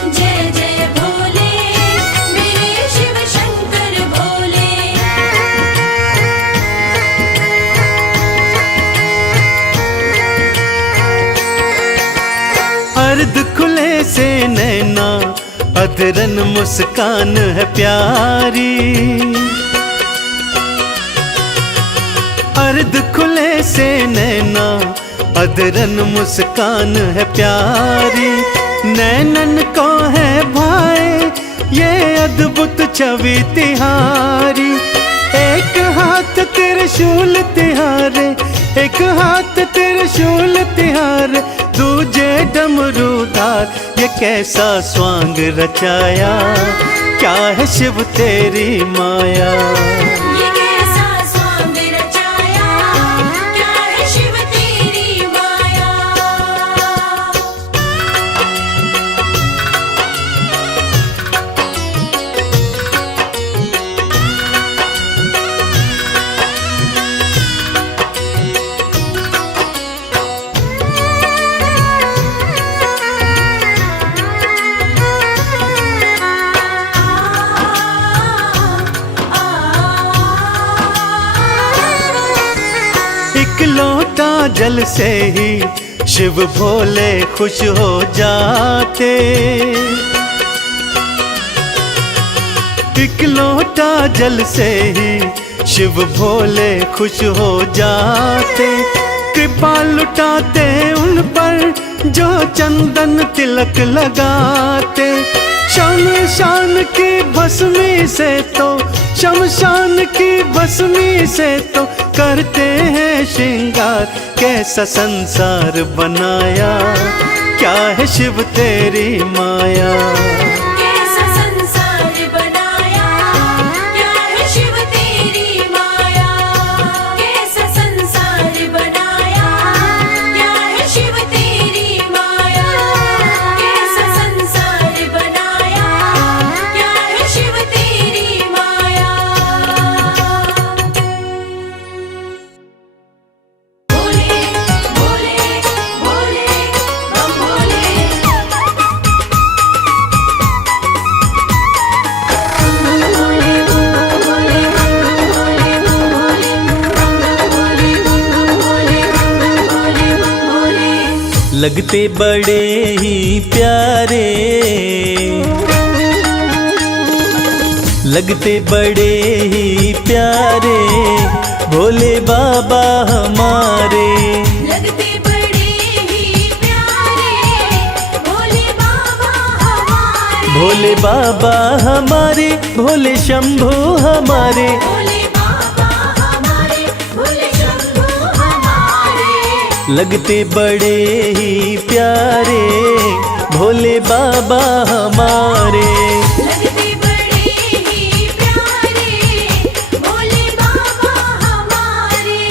जय जय भोले, मेरे शिव शंकर भोले। अर्ध खुले से नैना, अधरन मुस्कान है प्यारी। अर्ध खुले से नैना, अधरन मुस्कान है प्यारी। नैनन को है भाई ये अद्भुत छवि तिहारी। एक हाथ त्रिशूल तिहारे, एक हाथ त्रिशूल तिहारे। दूजे डमरूधार, ये कैसा स्वांग रचाया, क्या है शिव तेरी माया। ये कैसा स्वांग रचाया, क्या है शिव तेरी माया। एक लोटा जल से ही शिव भोले खुश हो जाते। एक लोटा जल से ही शिव भोले खुश हो जाते। कृपा लुटाते उन पर जो चंदन तिलक लगाते। शमशान की भस्मी से तो, शमशान की भस्मी से तो करते हैं श्रृंगार। कैसा संसार बनाया, क्या है शिव तेरी माया। कैसा संसार बनाया, क्या है शिव तेरी माया। कैसा संसार बनाया, लगते बड़े ही प्यारे, लगते बड़े ही प्यारे भोले बाबा हमारे। लगते बड़े ही प्यारे भोले बाबा हमारे। भोले बाबा हमारे, भोले शंभू हमारे। भोले बाबा हमारे, भोले शंभू हमारे। लगते बड़े ही प्यारे भोले बाबा हमारे। लगते बड़े ही प्यारे भोले बाबा हमारे।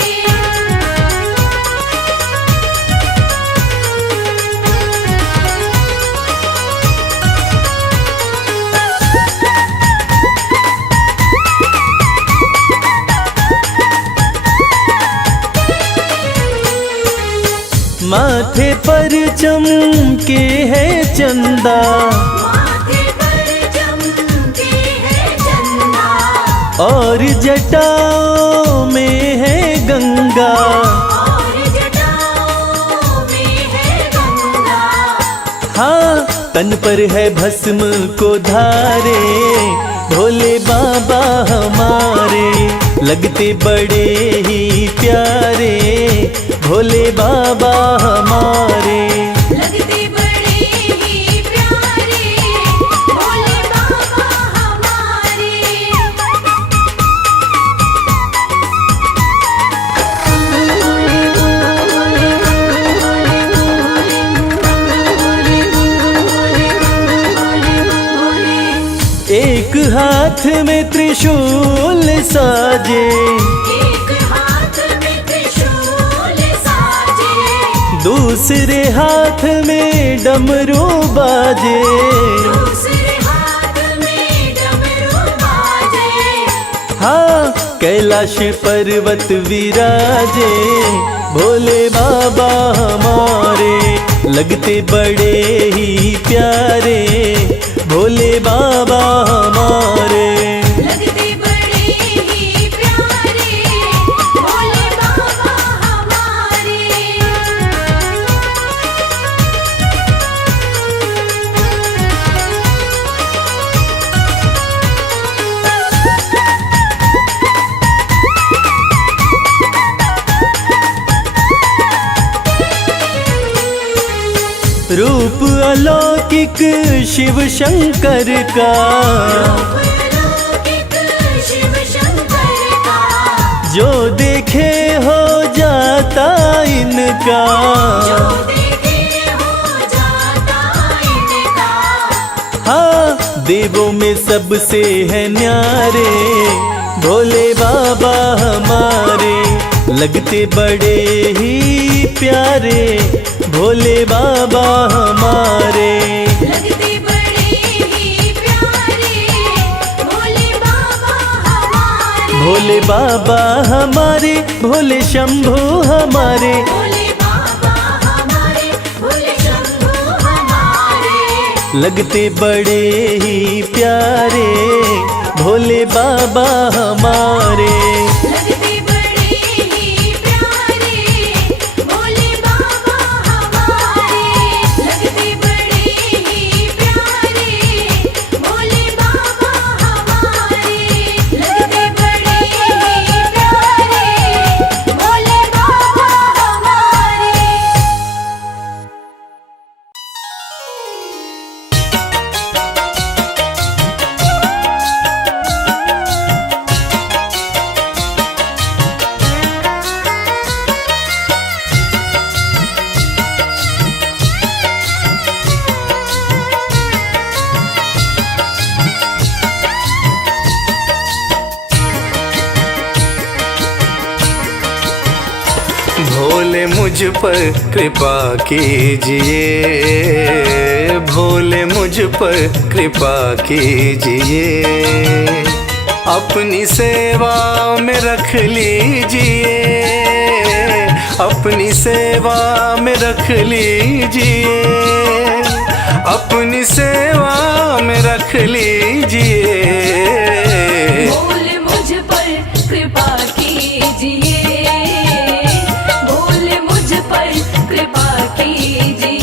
माथे पर चमके है चंदा, माथे पर चमके है चंदा। और जटाओं में है गंगा। और जटाओं में है गंगा। हाँ, तन पर है भस्म को धारे भोले बाबा हमारे। लगते बड़े ही प्यारे भोले बाबा हमारे। लगते बड़े ही प्यारे भोले बाबा हमारे। एक हाथ में त्रिशूल साजे, एक हाथ में त्रिशूल साजे। दूसरे हाथ में डमरू बाजे। दूसरे हाथ में डमरू बाजे। हाँ, कैलाश पर्वत विराजे भोले बाबा हमारे। लगते बड़े ही प्यारे भोले बाबा हमारे। लगते बड़े ही प्यारे भोले बाबा हमारे। रूप अलौकिक शिव शंकर का, अलौकिक शिव शंकर का। जो देखे हो जाता इनका। जो देखे हो जाता इनका। हाँ, देवों में सबसे है न्यारे भोले बाबा हमारे। लगते बड़े ही प्यारे भोले बाबा हमारे। लगते बड़े ही प्यारे भोले बाबा हमारे। भोले बाबा हमारे, भोले शंभू हमारे। भोले बाबा हमारे, भोले शंभू हमारे। लगते बड़े ही प्यारे भोले बाबा हमारे। लगते बड़े ही प्यारे भोले बाबा हमारे। लगते बड़े ही प्यारे भोले बाबा हमारे। लगते बड़े ही प्यारे भोले बाबा हमारे। भोले मुझ पर कृपा कीजिए, भोले मुझ पर कृपा कीजिए। अपनी सेवा में रख लीजिए, अपनी सेवा में रख लीजिए, अपनी सेवा में रख लीजिए। भोले मुझ पर कृपा कीजिए, भोले मुझ पर कृपा कीजिए।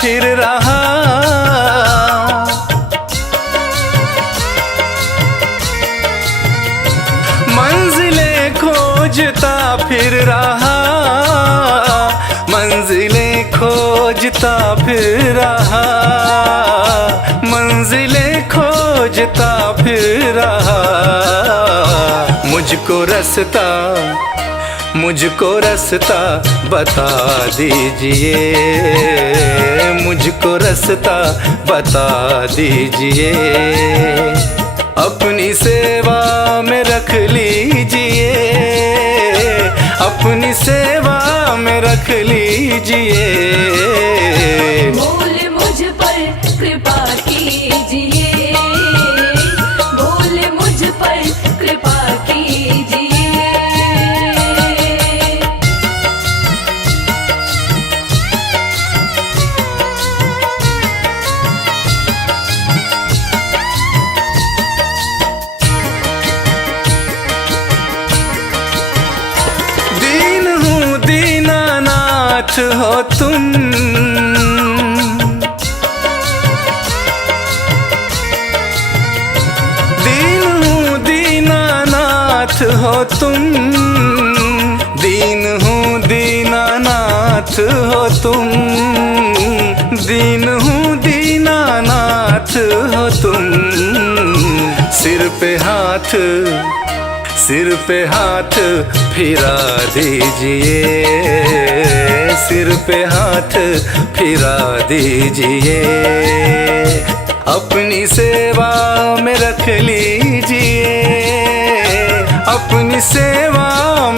फिर रहा, मंजिलें खोजता फिर रहा, मंजिलें खोजता फिर रहा, मंजिलें खोजता फिर रहा। मुझको रास्ता बता दीजिए, मुझको रास्ता बता दीजिए, अपनी सेवा में रख लीजिए, अपनी सेवा में रख लीजिए। बोल मुझ पर कृपा कीजिए, बोल मुझ पर कृपा कीजिए। दीन हूँ दीनानाथ हो तुम, दीन हूँ दीनानाथ हो तुम, दीन हूँ दीनानाथ हो तुम, दीन हूँ दीनानाथ हो तुम। सिर पे हाथ फिरा दीजिए, सिर पे हाथ फिरा दीजिए, अपनी सेवा में रख लीजिए, अपनी सेवा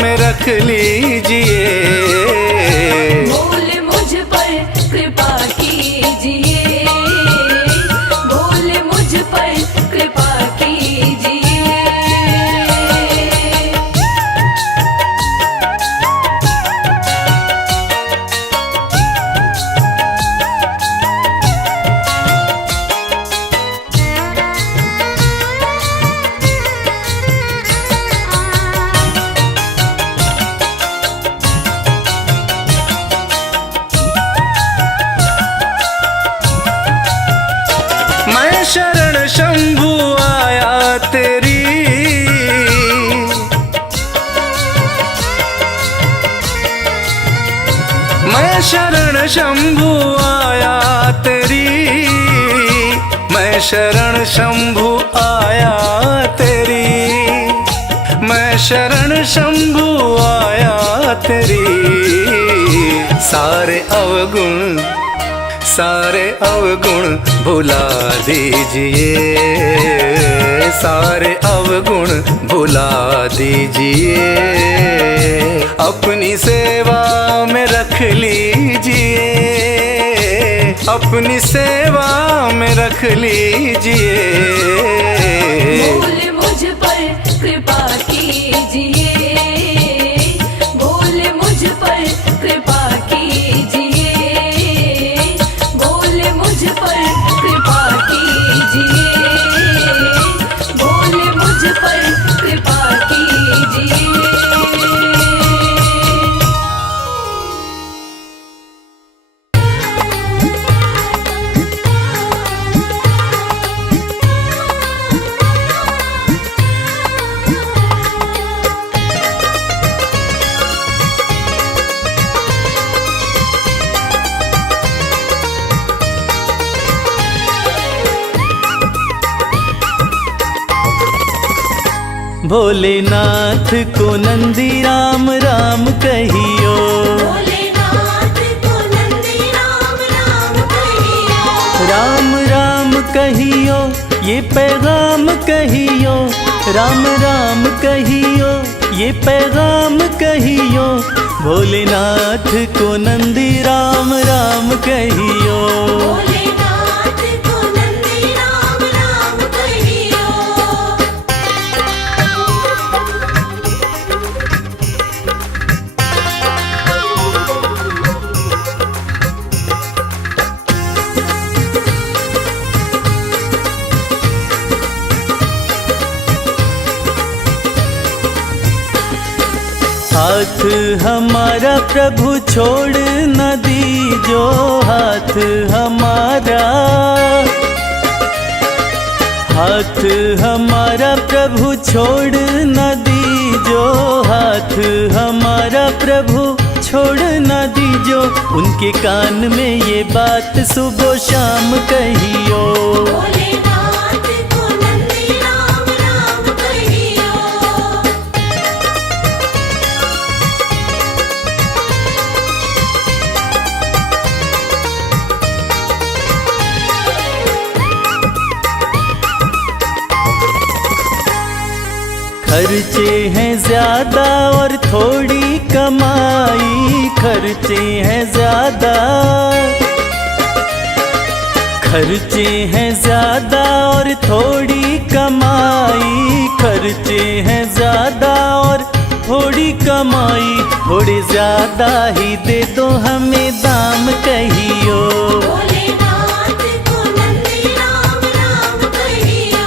में रख लीजिए। बोल मुझ पर कृपा कीजिए, बोल मुझ पर कृपा कीजिए। मैं शरण शंभु आया तेरी, मैं शरण शंभु आया तेरी, मैं शरण शंभु आया तेरी, मैं शरण शंभु आया तेरी। सारे अवगुण भुला दीजिए, सारे अवगुण भुला दीजिए, अपनी सेवा में रख लीजिए, अपनी सेवा में रख लीजिए। बोल मुझ पर कृपा कीजिए, बोल मुझ पर कृपा कीजिए, बोल मुझ पर कृपा कीजिए, बोल मुझ पर कृपा कीजिए। भोलेनाथ को नंदी राम राम कहियो, भोलेनाथ को नंदी राम राम कहियो, राम राम कहियो, ये पैगाम कहियो, राम राम कहियो, ये पैगाम कहियो, भोलेनाथ को नंदी राम राम कहियो। भोलेनाथ को नंदी राम राम कहियो। हाथ हमारा प्रभु छोड़ न दीजो, हाथ हमारा, हाथ हमारा प्रभु छोड़ न दीजो, हाथ हमारा प्रभु छोड़ न दीजो। उनके कान में ये बात सुबह शाम कहियो। भोलेनाथ को नंदी राम राम कहियो। खर्चे हैं ज्यादा और थोड़ी कमाई, खर्चे हैं ज्यादा, खर्चे हैं ज्यादा और थोड़ी कमाई, खर्चे हैं ज्यादा और थोड़ी कमाई। थोड़े ज्यादा ही दे दो हमें दाम कहियो। भोलेनाथ को नंदी राम राम कहियो।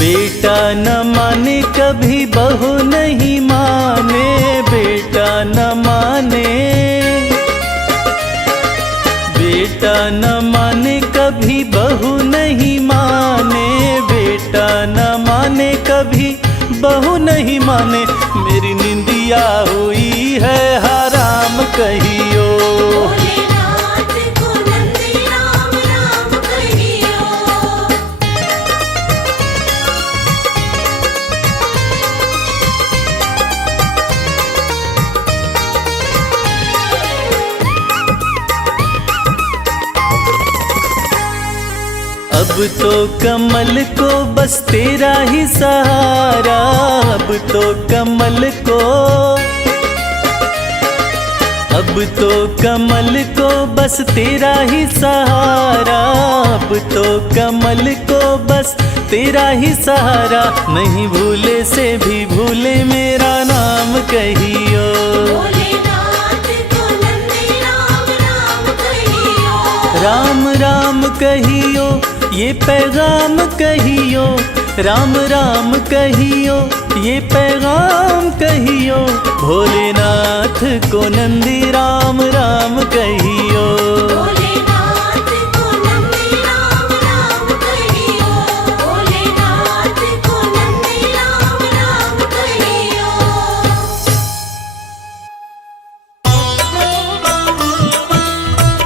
बेटा न माने कभी बहू नहीं माने, बेटा न माने, बेटा न माने कभी बहू नहीं माने, बेटा न माने कभी बहू नहीं माने। मेरी निंदिया हुई है हराम कहियो। भोलेनाथ को नंदी राम राम कहियो। अब तो कमल को बस तेरा ही सहारा, अब तो कमल को, अब तो कमल को बस तेरा ही सहारा, अब तो कमल को बस तेरा ही सहारा। नहीं भूले से भी भूले मेरा नाम कहियो। भोलेनाथ को नंदी राम राम कहियो। राम राम कहियो, ये पैगाम कहियो, राम राम कहियो, ये पैगाम कहियो। भोलेनाथ को नंदी राम राम कहियो। भोलेनाथ को नंदी राम राम कहियो। भोलेनाथ को नंदी राम राम कहियो।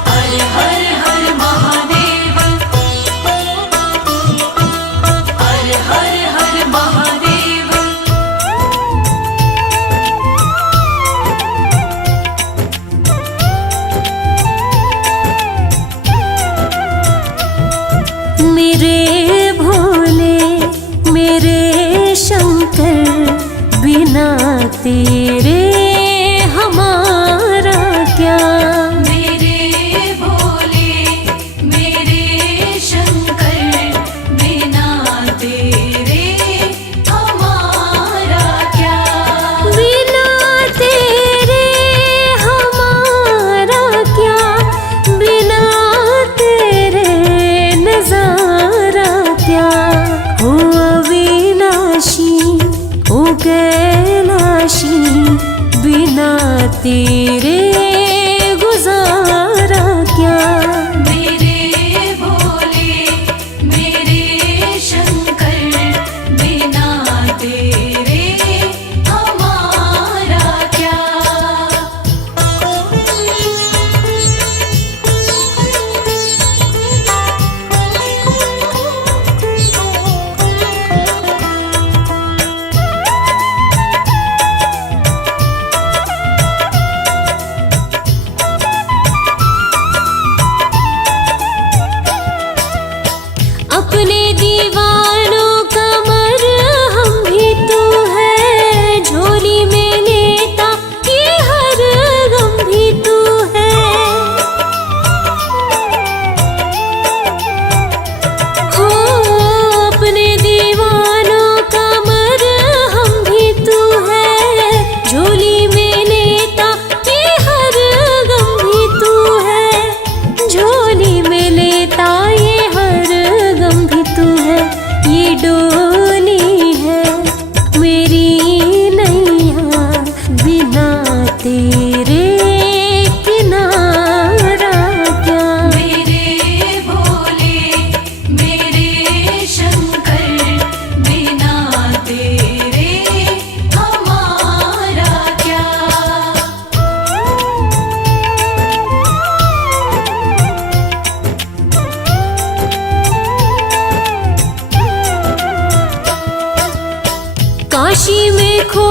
हर हर हर महादेव। हर हर हर महादेव। मेरे भोले मेरे शंकर, बिना तेरे हमारा क्या। मेरे भोले मेरे शंकर, बिना तेरे हमारा क्या। बिना तेरे हमारा क्या, बिना तेरे नजारा क्या। हो अविनाशी, हो कैलाशी,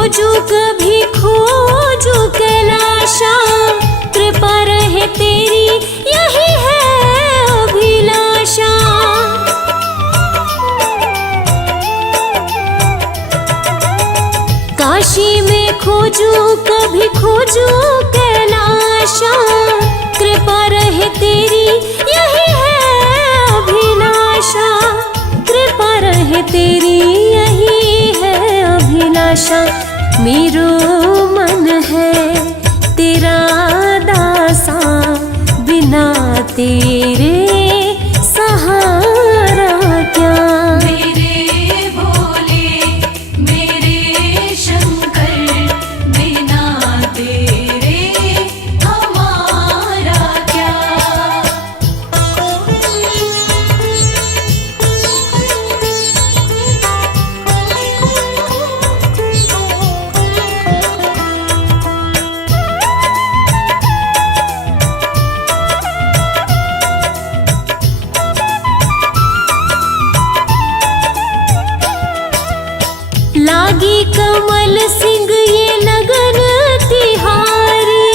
खोजू कभी खोजू कैलाशा, कृपा रहे तेरी यही है अभिलाषा। काशी में खोजू कभी खोजू कैलाशा, कृपा रहे तेरी यही है अभिलाषा। कृपा रहे तेरी यही है अभिलाषा। मेरो मन है तेरा दासा, बिना तेरे सहारा क्या। मेरे भोले मेरे शंकर, बिना तेरे हमारा क्या। लागी कमल सिंह ये लगन तिहारी,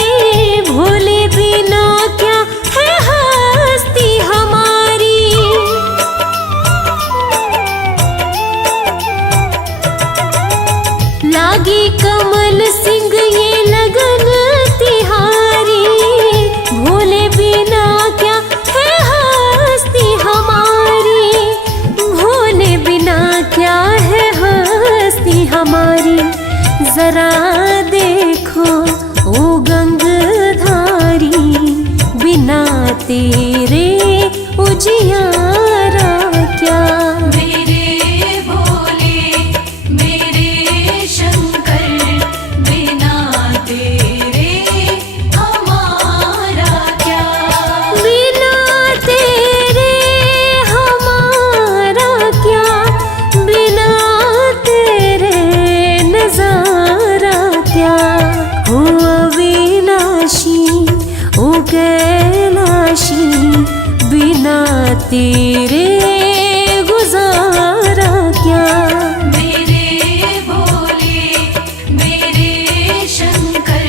भोले बिना क्या है हस्ती हमारी। लागी कमल सिंह ये लगन तिहारी, भोले बिना क्या है हस्ती हमारी। भोले बिना क्या है हस्ती हमारी। जरा देखो ओ गंगधारी, बिना तेरे उजियारा क्या। मेरे भोले मेरे शंकर, बिना तेरे हमारा क्या। बिना तेरे हमारा क्या, बिना तेरे नजारा क्या। ओ अविनाशी ओ कैलाशी, बिना तेरे गुजारा क्या। मेरे भोले मेरे शंकर,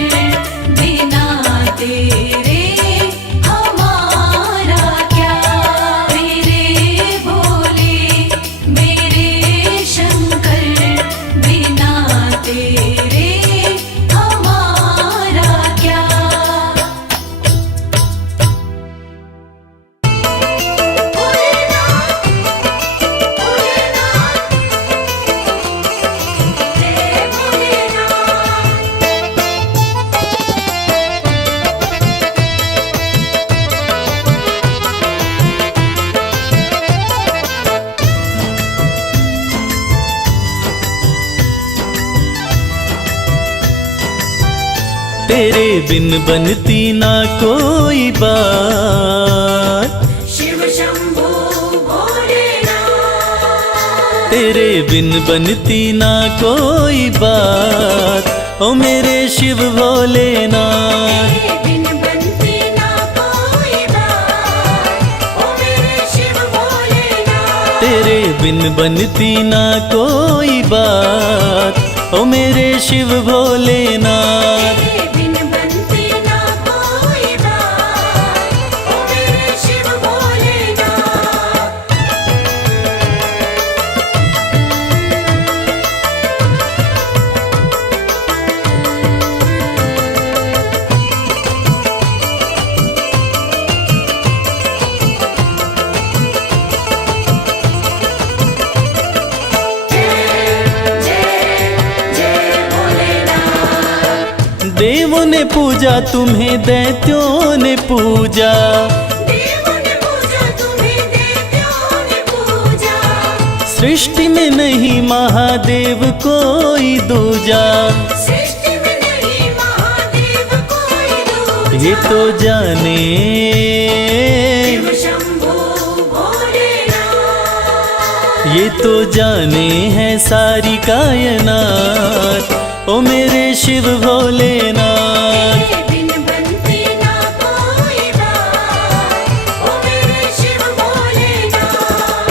बिना तेरे हमारा क्या। मेरे भोले मेरे शंकर, बिना तेरे हमारा क्या। भोलेनाथ भोलेनाथ जय भोलेनाथ। तेरे बिन बनती ना कोई बात, शिव शंभो भोलेनाथ। तेरे बिन बनती ना कोई बात। ओ मेरे शिव भोलेनाथ, तेरे बिन बनती ना कोई बात, ओ मेरे शिव भोलेनाथ। तेरे बिन बनती ना कोई बात। ओ मेरे शिव भोलेनाथ, तेरे बिन बनती ना कोई बात, ओ मेरे शिव भोलेनाथ। देवों ने पूजा तुम्हें, दैत्यों ने पूजा। देवों ने पूजा तुम्हें, दैत्यों ने पूजा। सृष्टि में नहीं महादेव कोई दूजा। सृष्टि में नहीं महादेव कोई दूजा। ये तो जाने शिव शंभो भोलेनाथ। ये तो जाने है सारी कायनात। ओ मेरे शिव भोलेनाथ, तेरे बिन बनती ना कोई बात, ओ मेरे शिव भोलेनाथ।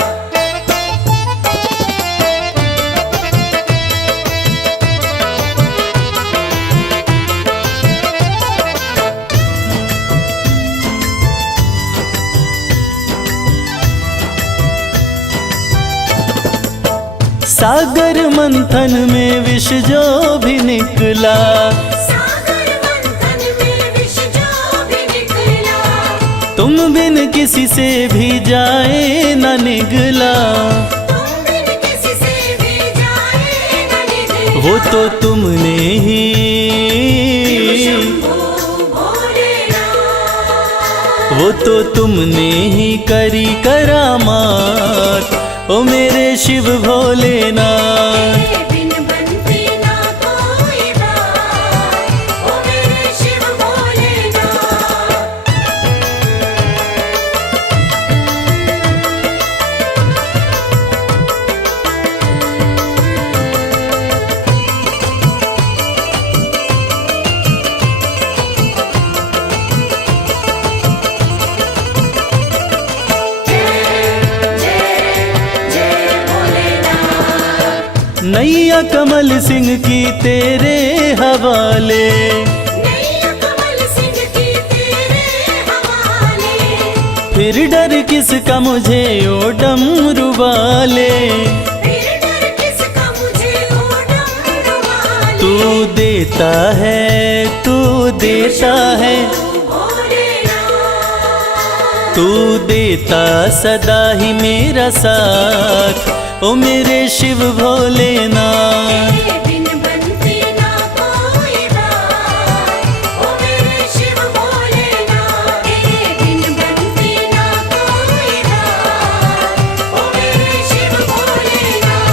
सागर मंथन में विष जो भी निकला, सागर मंथन में विष जो भी निकला, तुम बिन किसी से भी जाए न निगला। तुम बिन किसी से भी जाए न निकला। वो तो तुमने ही, शंभो भोलेनाथ, वो तो तुमने ही करी करामात, ओ मेरे शिव भोलेनाथ। तेरे बिन बनती ना कोई बात, ओ मेरे शिव भोलेनाथ। नैया कमल सिंह की तेरे हवाले, नैया कमल सिंह की तेरे हवाले, फिर डर किसका मुझे ओ डमरू वाले। फिर डर किसका मुझे ओ डमरू वाले। तू देता है, तू देता है, भोलेनाथ, तू देता सदा ही मेरा साथ, ओ मेरे शिव भोलेनाथ। तेरे बिन बनती ना कोई बात, ओ मेरे शिव भोलेनाथ। तेरे बिन बनती ना कोई बात, ओ मेरे शिव भोलेनाथ।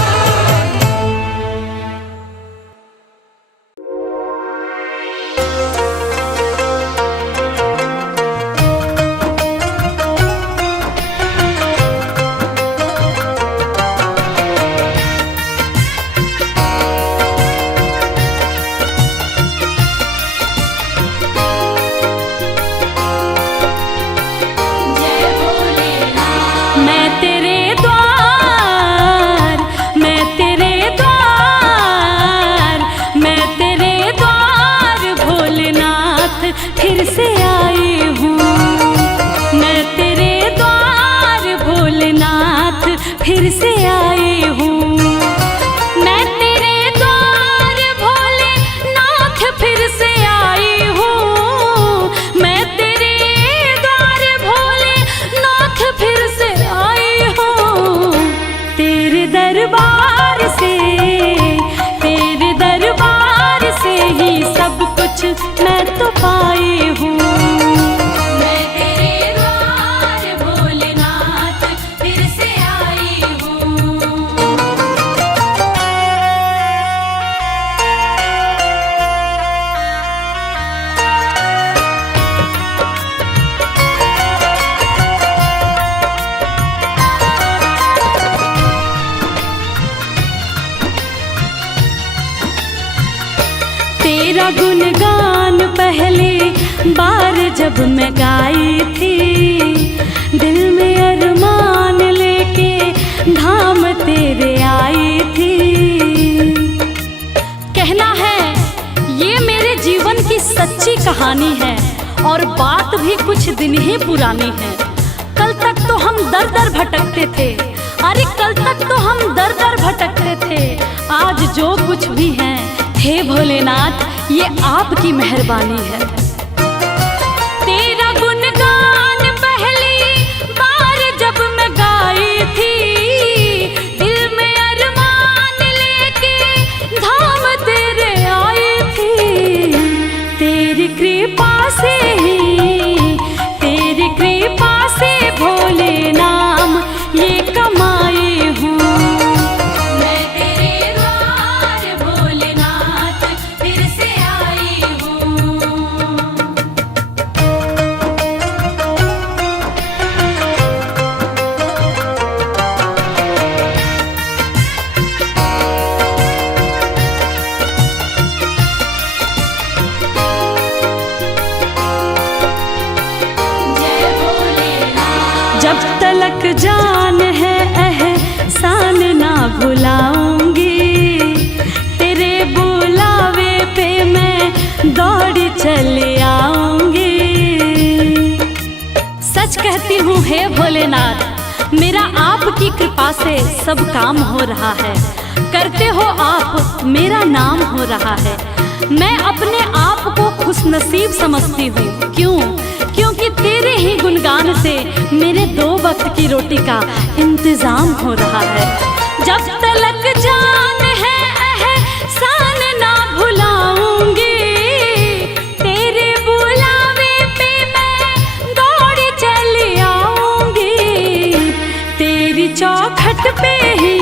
जय भोलेनाथ। मैं तेरे द्वार, मैं तेरे द्वार, मैं तेरे द्वार भोलेनाथ फिर से आई हूँ। मैं तेरे द्वार भोलेनाथ फिर से आई हूँ। मैं तेरे द्वार भोलेनाथ फिर से आई हूँ। मैं तेरे द्वार भोलेनाथ फिर से आई हूँ। तेरे दरबार से, तेरे दरबार से ही सब कुछ मैं तो पाई हूँ। मैं तेरे द्वार भोलेनाथ फिर से आई हूँ। तेरा गुणगान पहले बार जब मैं गाई थी, दिल में अरमान लेके धाम तेरे आई थी। कहना है ये मेरे जीवन की सच्ची कहानी है और बात भी कुछ दिन ही पुरानी है। कल तक तो हम दर दर भटकते थे, अरे कल तक तो हम दर दर भटकते थे। आज जो कुछ भी है, हे भोलेनाथ ये आपकी मेहरबानी है। तेरा गुणगान पहली बार जब मैं गाई थी, दिल में अरमान लेके धाम तेरे आई थी। तेरी कृपा से ही, तेरी कृपा से भोले नाम ये कमाई हूँ। मैं तेरे द्वार भोलेनाथ फिर से आई हूँ। जय भोलेनाथ। जब तलक जान है एहसान ना भुलाऊंगी, तेरे बुलावे पे मैं दौड़ी चली आऊंगी। सच कहती हूँ हे भोलेनाथ, मेरा आपकी कृपा से सब काम हो रहा है। करते हो आप मेरा नाम हो रहा है। मैं अपने आप को खुशनसीब समझती हूँ। क्यों? क्योंकि तेरे ही गुणगान से मेरे 2 वक्त की रोटी का इंतजाम हो रहा है। जब तलक जान है एहसान ना भुलाऊंगी, तेरे बुलावे पे मैं दौड़ी चली आऊंगी। तेरी चौखट पे ही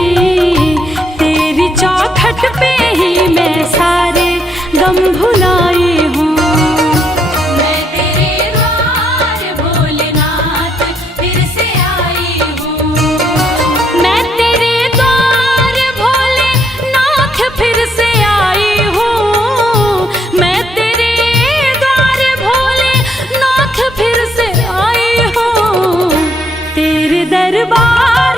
मैं सारे गम भुलाई हूँ। मैं तेरे द्वार भोलेनाथ फिर से आई हूँ। मैं तेरे द्वार भोलेनाथ फिर से आई हूँ। मैं तेरे द्वार भोलेनाथ फिर से आई हूँ। तेरे दरबार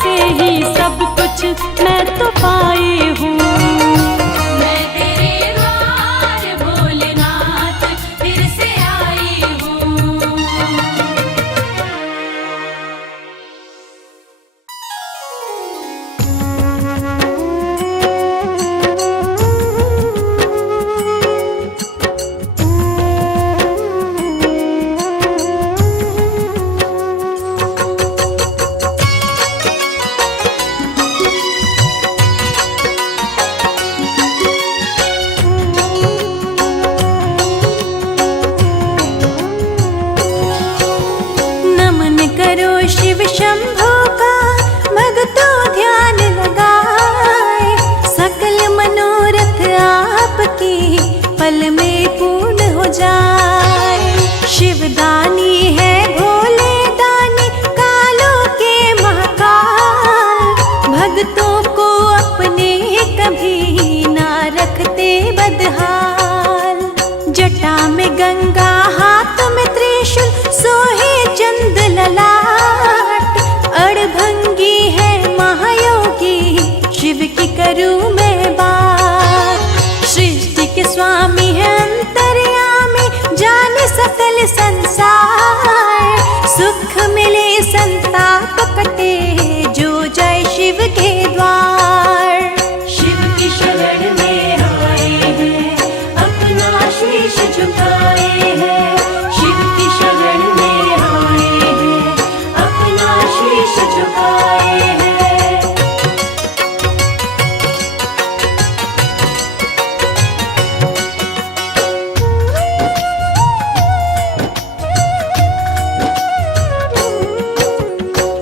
से ही सब कुछ मैं तो पाई हूँ। मैं तेरे द्वार भोलेनाथ फिर से आई हूँ। शिव शंभो का भक्तों ध्यान लगाए, सकल मनोरथ आपकी पल में पूर्ण हो जाए। शिवदानी है भोले दानी कालों के महाकाल, भक्तों को अपने कभी ना रखते बदहाल। जटा में गंगा हाथ में त्रिशूल सोहे चंद ललाट, अड़भंगी है महायोगी शिव की करूँ मैं बात। सृष्टि के स्वामी है अंतर्यामी जाने सकल संसार, सुख मिले संताप कटे जो जय शिव के द्वार। शिव की शरण में आए हैं अपना शीश झुकाए हैं, शिव की शरण में आए हैं अपना शीश झुकाए हैं।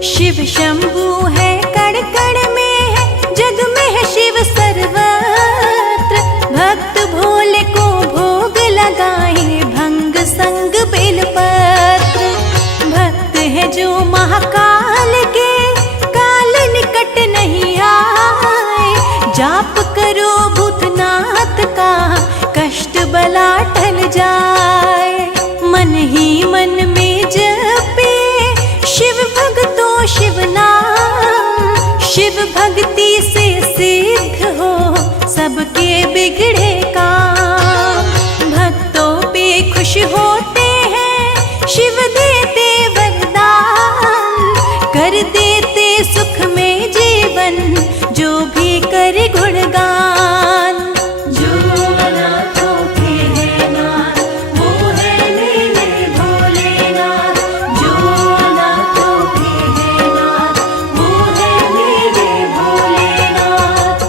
शिव शंभु है कण कण में है, जग में है शिव सर्वत्र। भक्त भोले को भोग लगाए भंग संग बेलपत्र। भक्त है जो महाकाल के काल निकट नहीं आए, जाप करो भूतनाथ का कष्ट बला टल जाए। मन ही मन में जपे शिव भक्तों शिव नाम, शिव भक्ति से सिद्ध हो सबके बिगड़े काम। भक्तों पे खुश होते हैं शिव देते वरदान, कर देते सुख में जीवन जो भी करे गुणगान। जो अनाथों के है नाथ वो है मेरे भोलेनाथ, जो अनाथों के है नाथ वो है मेरे भोलेनाथ।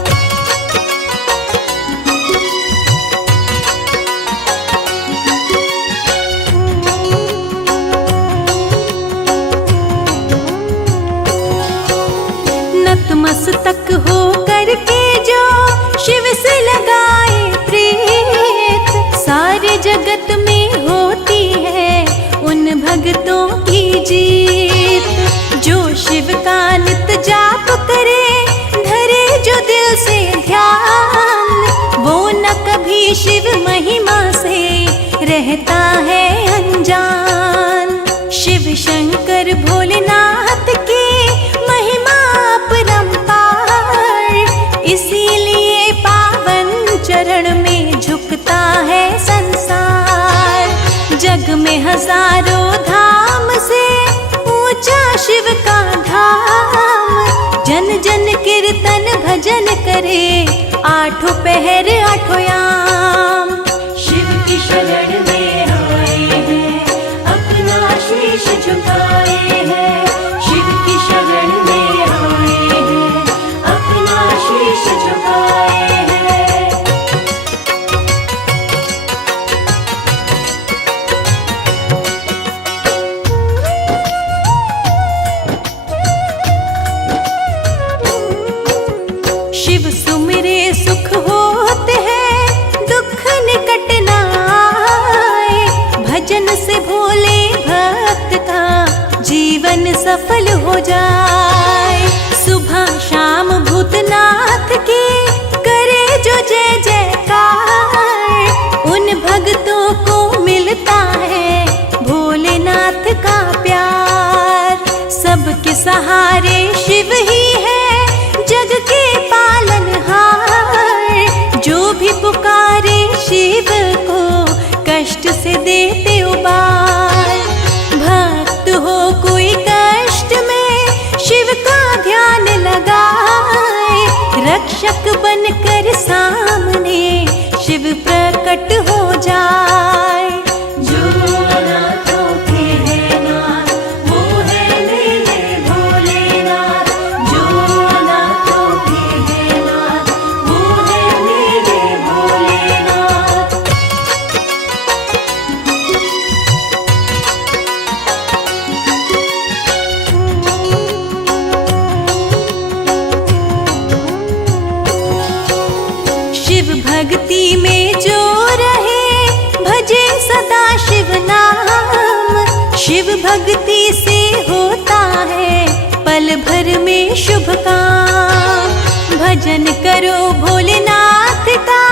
नतमस्तक हो करके जो शिव से लगाए प्रीत, सारे जगत में होती है उन भक्तों की जीत। जो शिव का नित जाप करे धरे जो दिल से ध्यान, वो न कभी शिव महिमा से रहता है अनजान। शिव शंकर भोलेनाथ की महिमा अपरंपार, इसीलिए पावन चरण में झुकता है संसार। जग में हजारों धाम से ऊंचा शिव का धाम, भजन करे, आठों पहर आठों याम। शिव की शरण में आए हैं, अपना शीश झुकाए हैं। शिव की शरण में आए हैं, अपना शीश झुकाए हैं। शिव सुमिरे सुख होते हैं, दुख निकट न आए। भजन से भोले भक्त का जीवन सफल हो जाए। सुबह शाम भूतनाथ की करे जो जय जयकार, उन भक्तों को मिलता है भोलेनाथ का प्यार। सबके सहारे शिव ही है, जग के पालनहार। जो भी पुकारे शिव को, कष्ट से देते उबार। भक्त हो कोई कष्ट में, शिव का ध्यान लगाए। रक्षक बनकर सामने शिव प्रकट हो जाए। जो अनाथों के हैं नाथ, वो है मेरे भोलेनाथ। जो अनाथों के हैं नाथ, वो है मेरे भोलेनाथ। शिव भक्ति में जो रहे, भजे सदा शिव नाम। शिव भक्ति से होता है पल भर में शुभ काम। भजन करो भोलेनाथ का,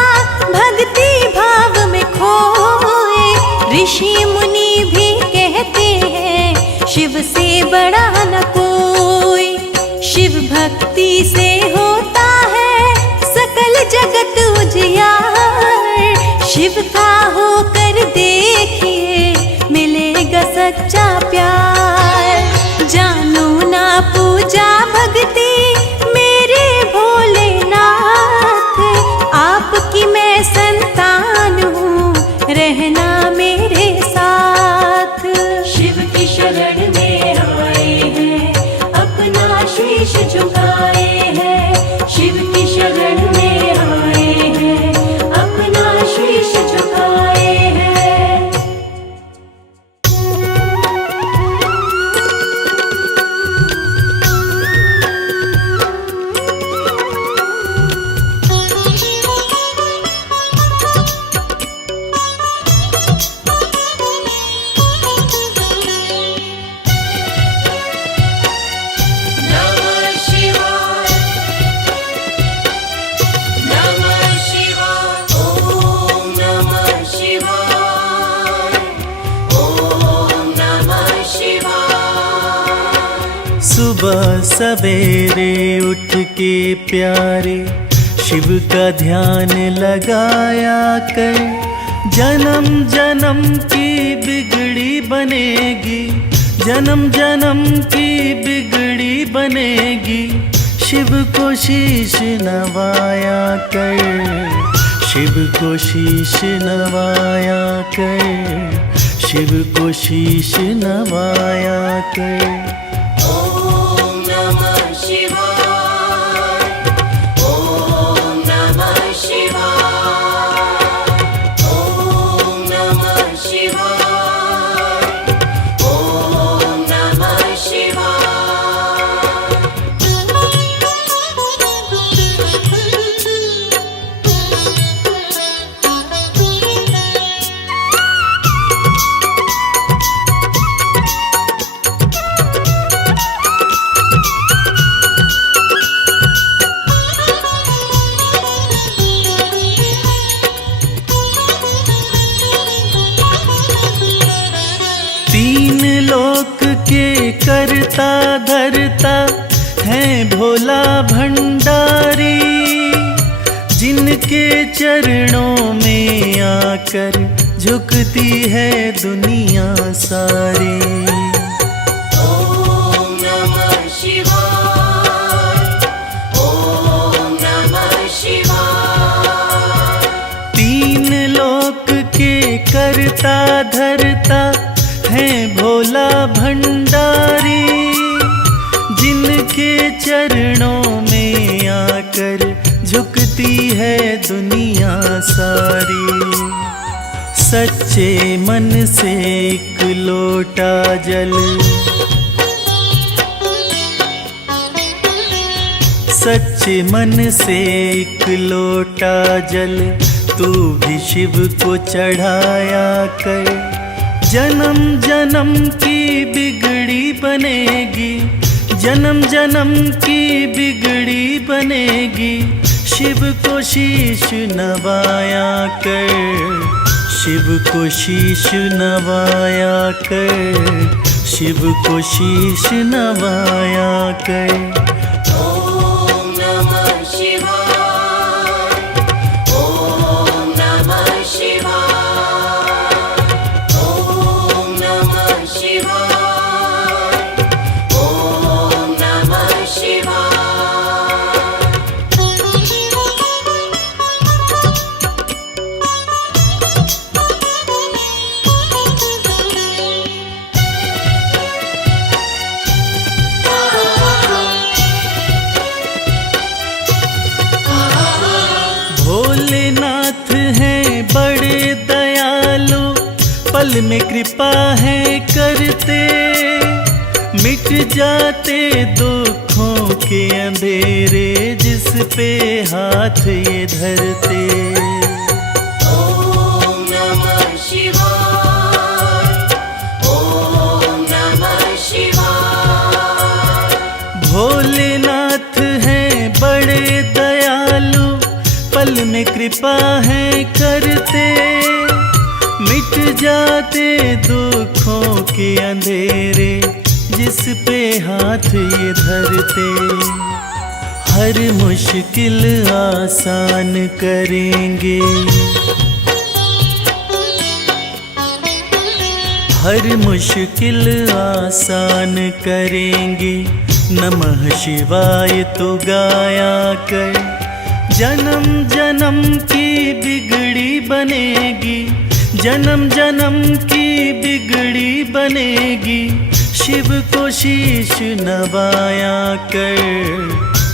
भक्ति भाव में खोए। ऋषि मुनि भी कहते हैं, शिव से बड़ा न कोई। शिव भक्ति से होता है सकल जगत उजियार। शिव का होकर देखिए, मिलेगा सच्चा प्यार। जानो ना पूजा भक्ति मेरे भोलेनाथ, आपकी मैं संतान हूँ, रहना मेरे साथ। शिव की शरण में आए हैं, अपना शीश झुकाए हैं। शिव की शरण में आए हैं, अपना शीश झुकाए हैं। नमः शिवाय, नमः शिवाय, ओम नमः शिवाय, ओम नमः शिवाय। सुबह सवेरे उठ के प्यारे शिव का ध्यान लगाया कर। जन्म जन्म की बिगड़ी बनेगी, जन्म जन्म की बिगड़ी बनेगी। शिव को शीश नवाया कर, शिव को शीश नवाया कर, शिव को शीश नवाया कर। ओम नमः शिवाय, ओम नमः शिवाय, ओम नमः शिवाय, ओम नमः शिवाय। तीन लोक के करता धरता है भोला भंडारी। जिनके चरणों में आकर झुकती है दुनिया सारी। ओम नमः शिवाय, ओम करता धरता है भोला भंडारी, जिनके चरणों में आकर झुकती है दुनिया सारी। सच्चे मन से एक लोटा जल, सच्चे मन से एक लोटा जल तू भी शिव को चढ़ाया कर। जन्म जन्म की बिगड़ी बनेगी, जन्म जन्म की बिगड़ी बनेगी, शिव को शीश नवाया कर, शिव को शीश नवाया कर, शिव को शीश नवाया कर। ॐ नमः शिवाय, ॐ नमः शिवाय, ॐ नमः शिवाय, ॐ नमः शिवाय। भोलेनाथ हैं बड़े दयालु, पल में कृपा है करते, मिट जाते दुखों के अंधेरे जिस पे हाथ ये धरते। ॐ नमः शिवाय, ॐ नमः शिवाय। भोलेनाथ हैं बड़े दयालु, पल में कृपा है करते, मिट जाते दुखों के अंधेरे जिस पे हाथ ये धरते। हर मुश्किल आसान करेंगे, हर मुश्किल आसान करेंगे, नमः शिवाय तो गाया कर। जन्म जन्म की बिगड़ी बनेगी, जन्म जन्म की बिगड़ी बनेगी, शिव को शीश नवाया कर,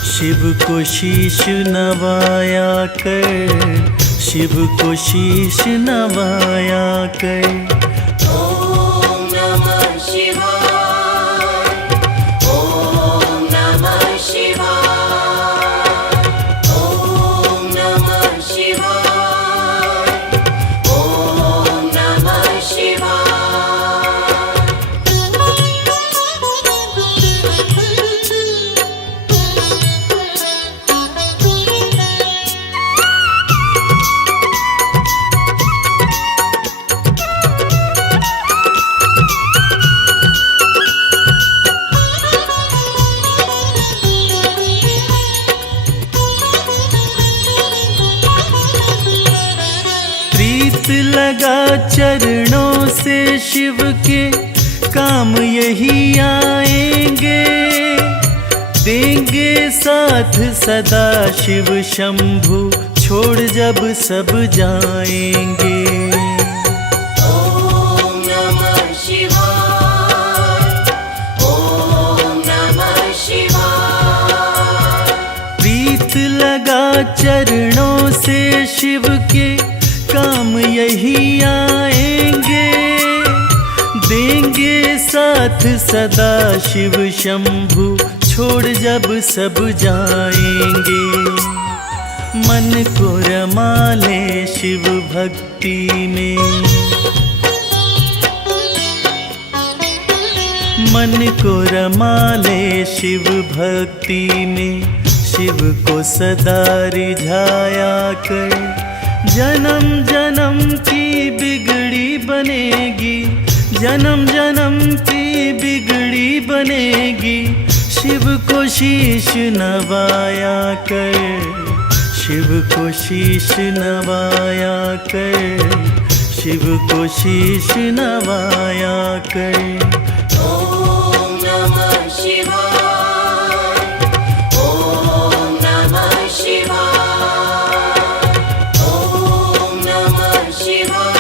शिव को शीश नवाया कर, शिव को शीश नवाया कर। ॐ नमः शिवाय, ॐ नमः शिवाय, ॐ नमः शिवाय, ॐ नमः शिवाय। प्रीत लगा चरणों से शिव के, काम यही आएंगे, देंगे साथ सदा शिव शंभु, छोड़ जब सब जाएंगे। ॐ नमः शिवाय, ॐ नमः शिवाय। प्रीत लगा चरणों से शिव के, काम यही आएंगे, देंगे साथ सदा शिव शंभु, छोड़ जब सब जाएंगे। मन को रमा ले शिव भक्ति में, मन को रमा ले शिव भक्ति में, शिव को सदा रिझाया कर। जन्म जन्म की बिगड़ी बनेगी, जन्म जन्म की बिगड़ी बनेगी, शिव को शीश नवाया कर, शिव को शीश नवाया कर, शिव को शीश नवाया कर। ॐ नमः शिवाय, ॐ नमः शिवाय, ॐ नमः शिवाय,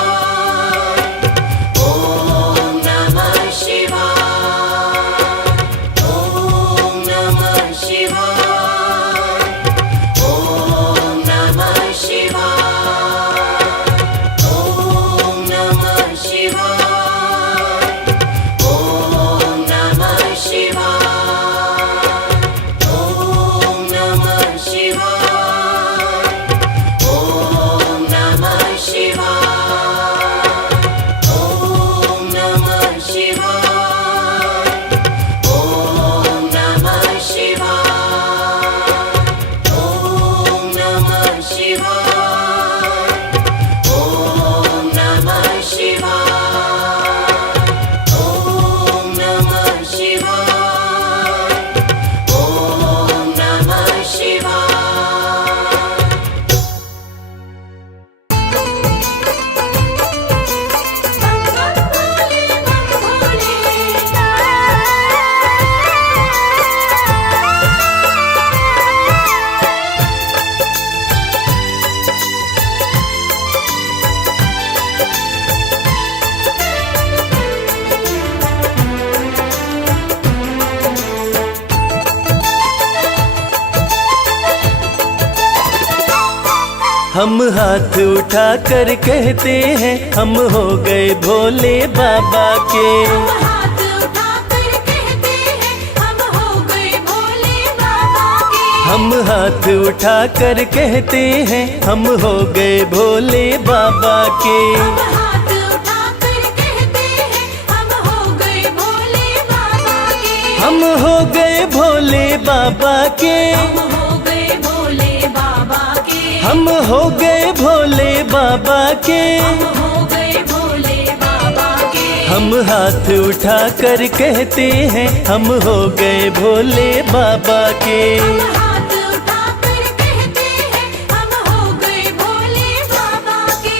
हम हाथ उठा कर कहते हैं हम हो गए भोले बाबा के। हाथ उठाकर कहते हैं हम हो गए भोले बाबा के। हम हाथ उठा कर कहते हैं हम हो गए भोले बाबा के। हाथ उठाकर कहते हैं हम हो गए भोले बाबा के। हम हो गए भोले बाबा के। हम हो गए भोले बाबा के। हम हो गए भोले बाबा के। हम हो गए भोले बाबा के। हम हाथ उठा कर कहते हैं हम हो गए भोले बाबा के। हाथ उठाकर कहते हैं हम हो गए भोले बाबा के।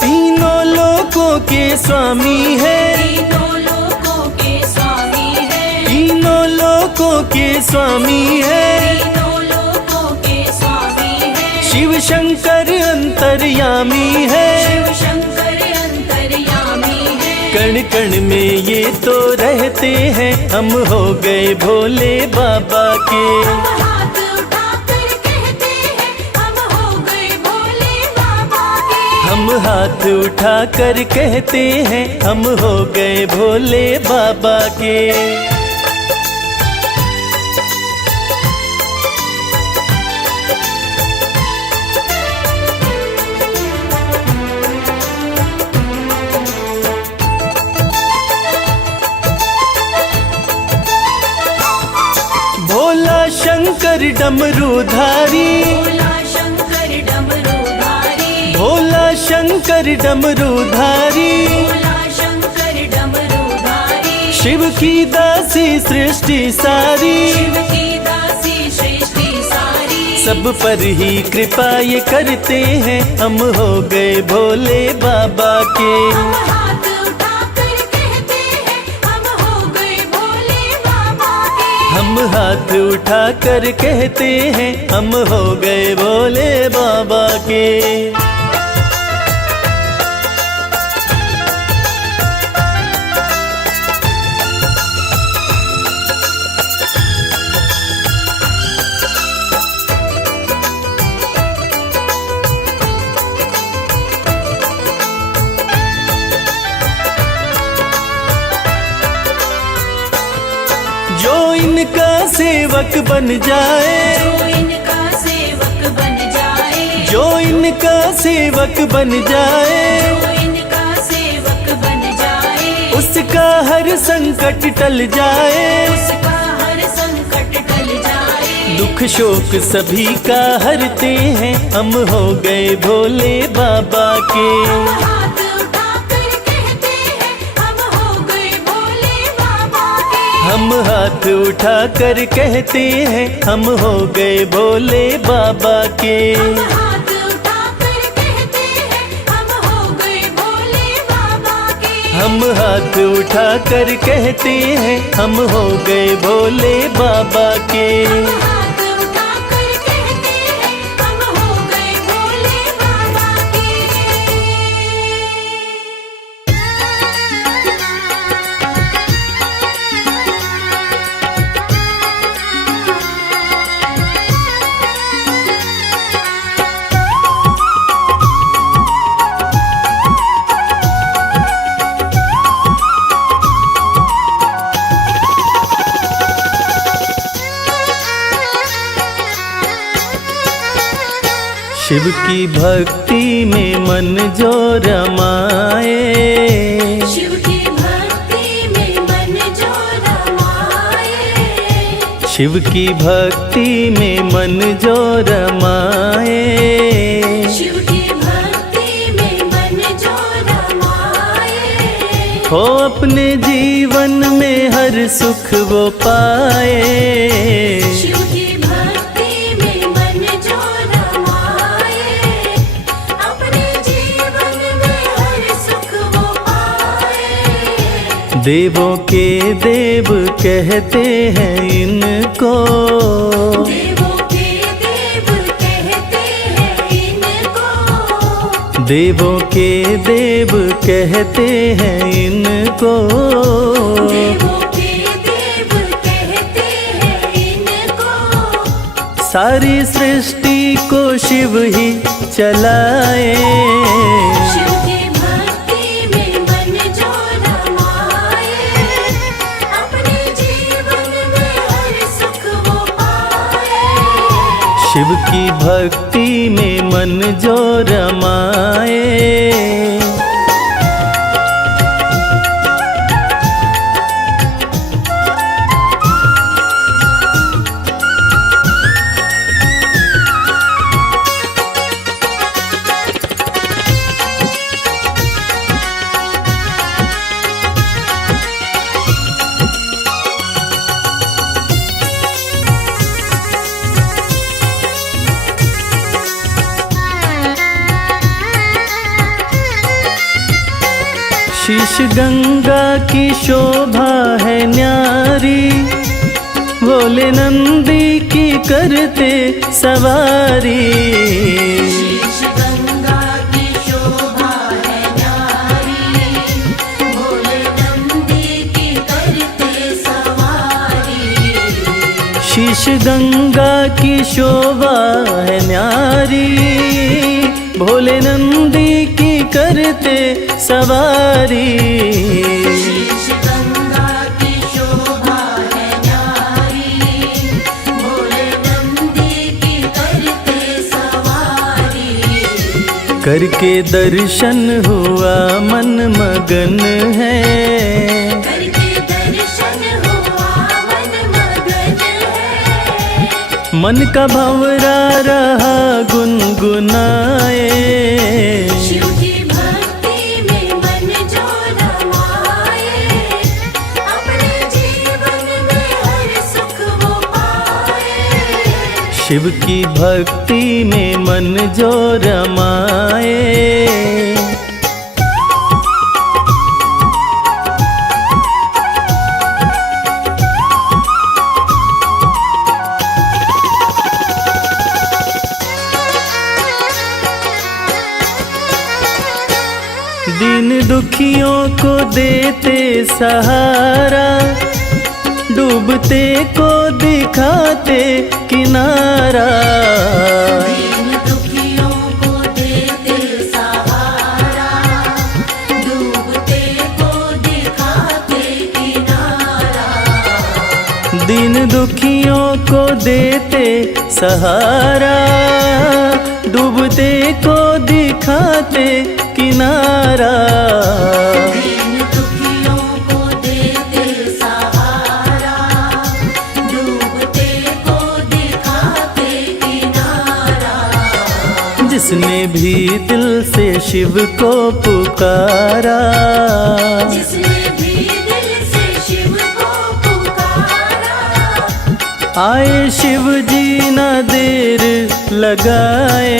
तीनों लोकों के स्वामी है। तीनों लोकों के स्वामी है। तीनों लोकों के स्वामी है। तीनों लोकों के स्वामी है। शिव शंकर अंतर्यामी है। शिव शंकर अंतर्यामी है। कण कण में ये तो रहते हैं हम हो गए भोले बाबा के। हाथ उठाकर कहते हैं हम हो गए भोले बाबा के। हम हाथ उठा कर कहते हैं हम हो गए भोले बाबा के। भोला शंकर डमरूधारी। भोला शंकर डमरूधारी। भोला शंकर डमरूधारी। भोला शंकर डमरूधारी। शिव की दासी सृष्टि सारी। शिव की दासी सृष्टि सारी। सब पर ही कृपा ये करते हैं हम हो गए भोले बाबा के। हाथ उठाकर कहते हैं हम हो गए भोले बाबा के। हम हाथ उठा कर कहते हैं हम हो गए भोले बाबा के। जो इनका सेवक बन जाए। जो इनका सेवक बन जाए। जो इनका सेवक बन जाए। जो इनका सेवक बन जाए। उसका हर संकट टल जाए। उसका हर संकट टल जाए। दुख शोक सभी का हरते हैं हम हो गए भोले बाबा के। हाथ उठाकर कहते हैं हम हो गए भोले बाबा के। हम हाथ उठा कर कहते हैं हम हो गए भोले बाबा के। हाथ उठाकर कहते हैं हम हो गए भोले बाबा के। हम हाथ उठा कर कहते हैं हम हो गए भोले बाबा के। हाथ उठाकर कहते हैं हम हो गए भोले बाबा के। शिव की भक्ति में मन जो रमाए। शिव की भक्ति में मन जो रमाए। शिव की भक्ति में मन जो रमाए। शिव की भक्ति में मन जो रमाए। हो अपने जीवन में हर सुख वो पाए। शिव की भक्ति में मन जो रमाए। अपने जीवन में हर सुख वो पाए। देवों के देव कहते हैं इनको, देवों के देव कहते हैं इनको, देवों के देव कहते हैं इनको, देवों के देव कहते हैं इनको। सारी सृष्टि को शिव ही चलाए, शिव की भक्ति में मन जो रमाए, अपने जीवन में हर सुख वो पाए। शिव की भक्ति में मन जो रमाए। शीश गंगा की शोभा है न्यारी, भोले नंदी की करते सवारी। शीश गंगा की शोभा है न्यारी, भोले नंदी की करते सवारी। शीश गंगा की शोभा है न्यारी, भोले नंदी की करते सवारी। शीश गंगा की शोभा है न्यारी, भोले नंदी की करते सवारी। करके दर्शन हुआ मन मगन है, करके दर्शन हुआ मन मगन है। मन का भंवरा रहा गुनगुनाए। शिव की भक्ति में मन जो रमाए, अपने जीवन में हर सुख वो पाए। शिव की भक्ति में मन जो रमाए। दीन दुखियों को देते सहारा, डूबते को दिखाते किनारा। दीन दुखियों को देते सहारा, डूबते को दिखाते किनारा। दीन दुखियों को देते सहारा, डूबते को दिखाते किनारा। दीन दुखियों को देते सहारा, डूबते को दिखाते किनारा। जिसने भी दिल से शिव को पुकारा, जिसने भी दिल से शिव को पुकारा, आए शिव जी ना देर लगाए।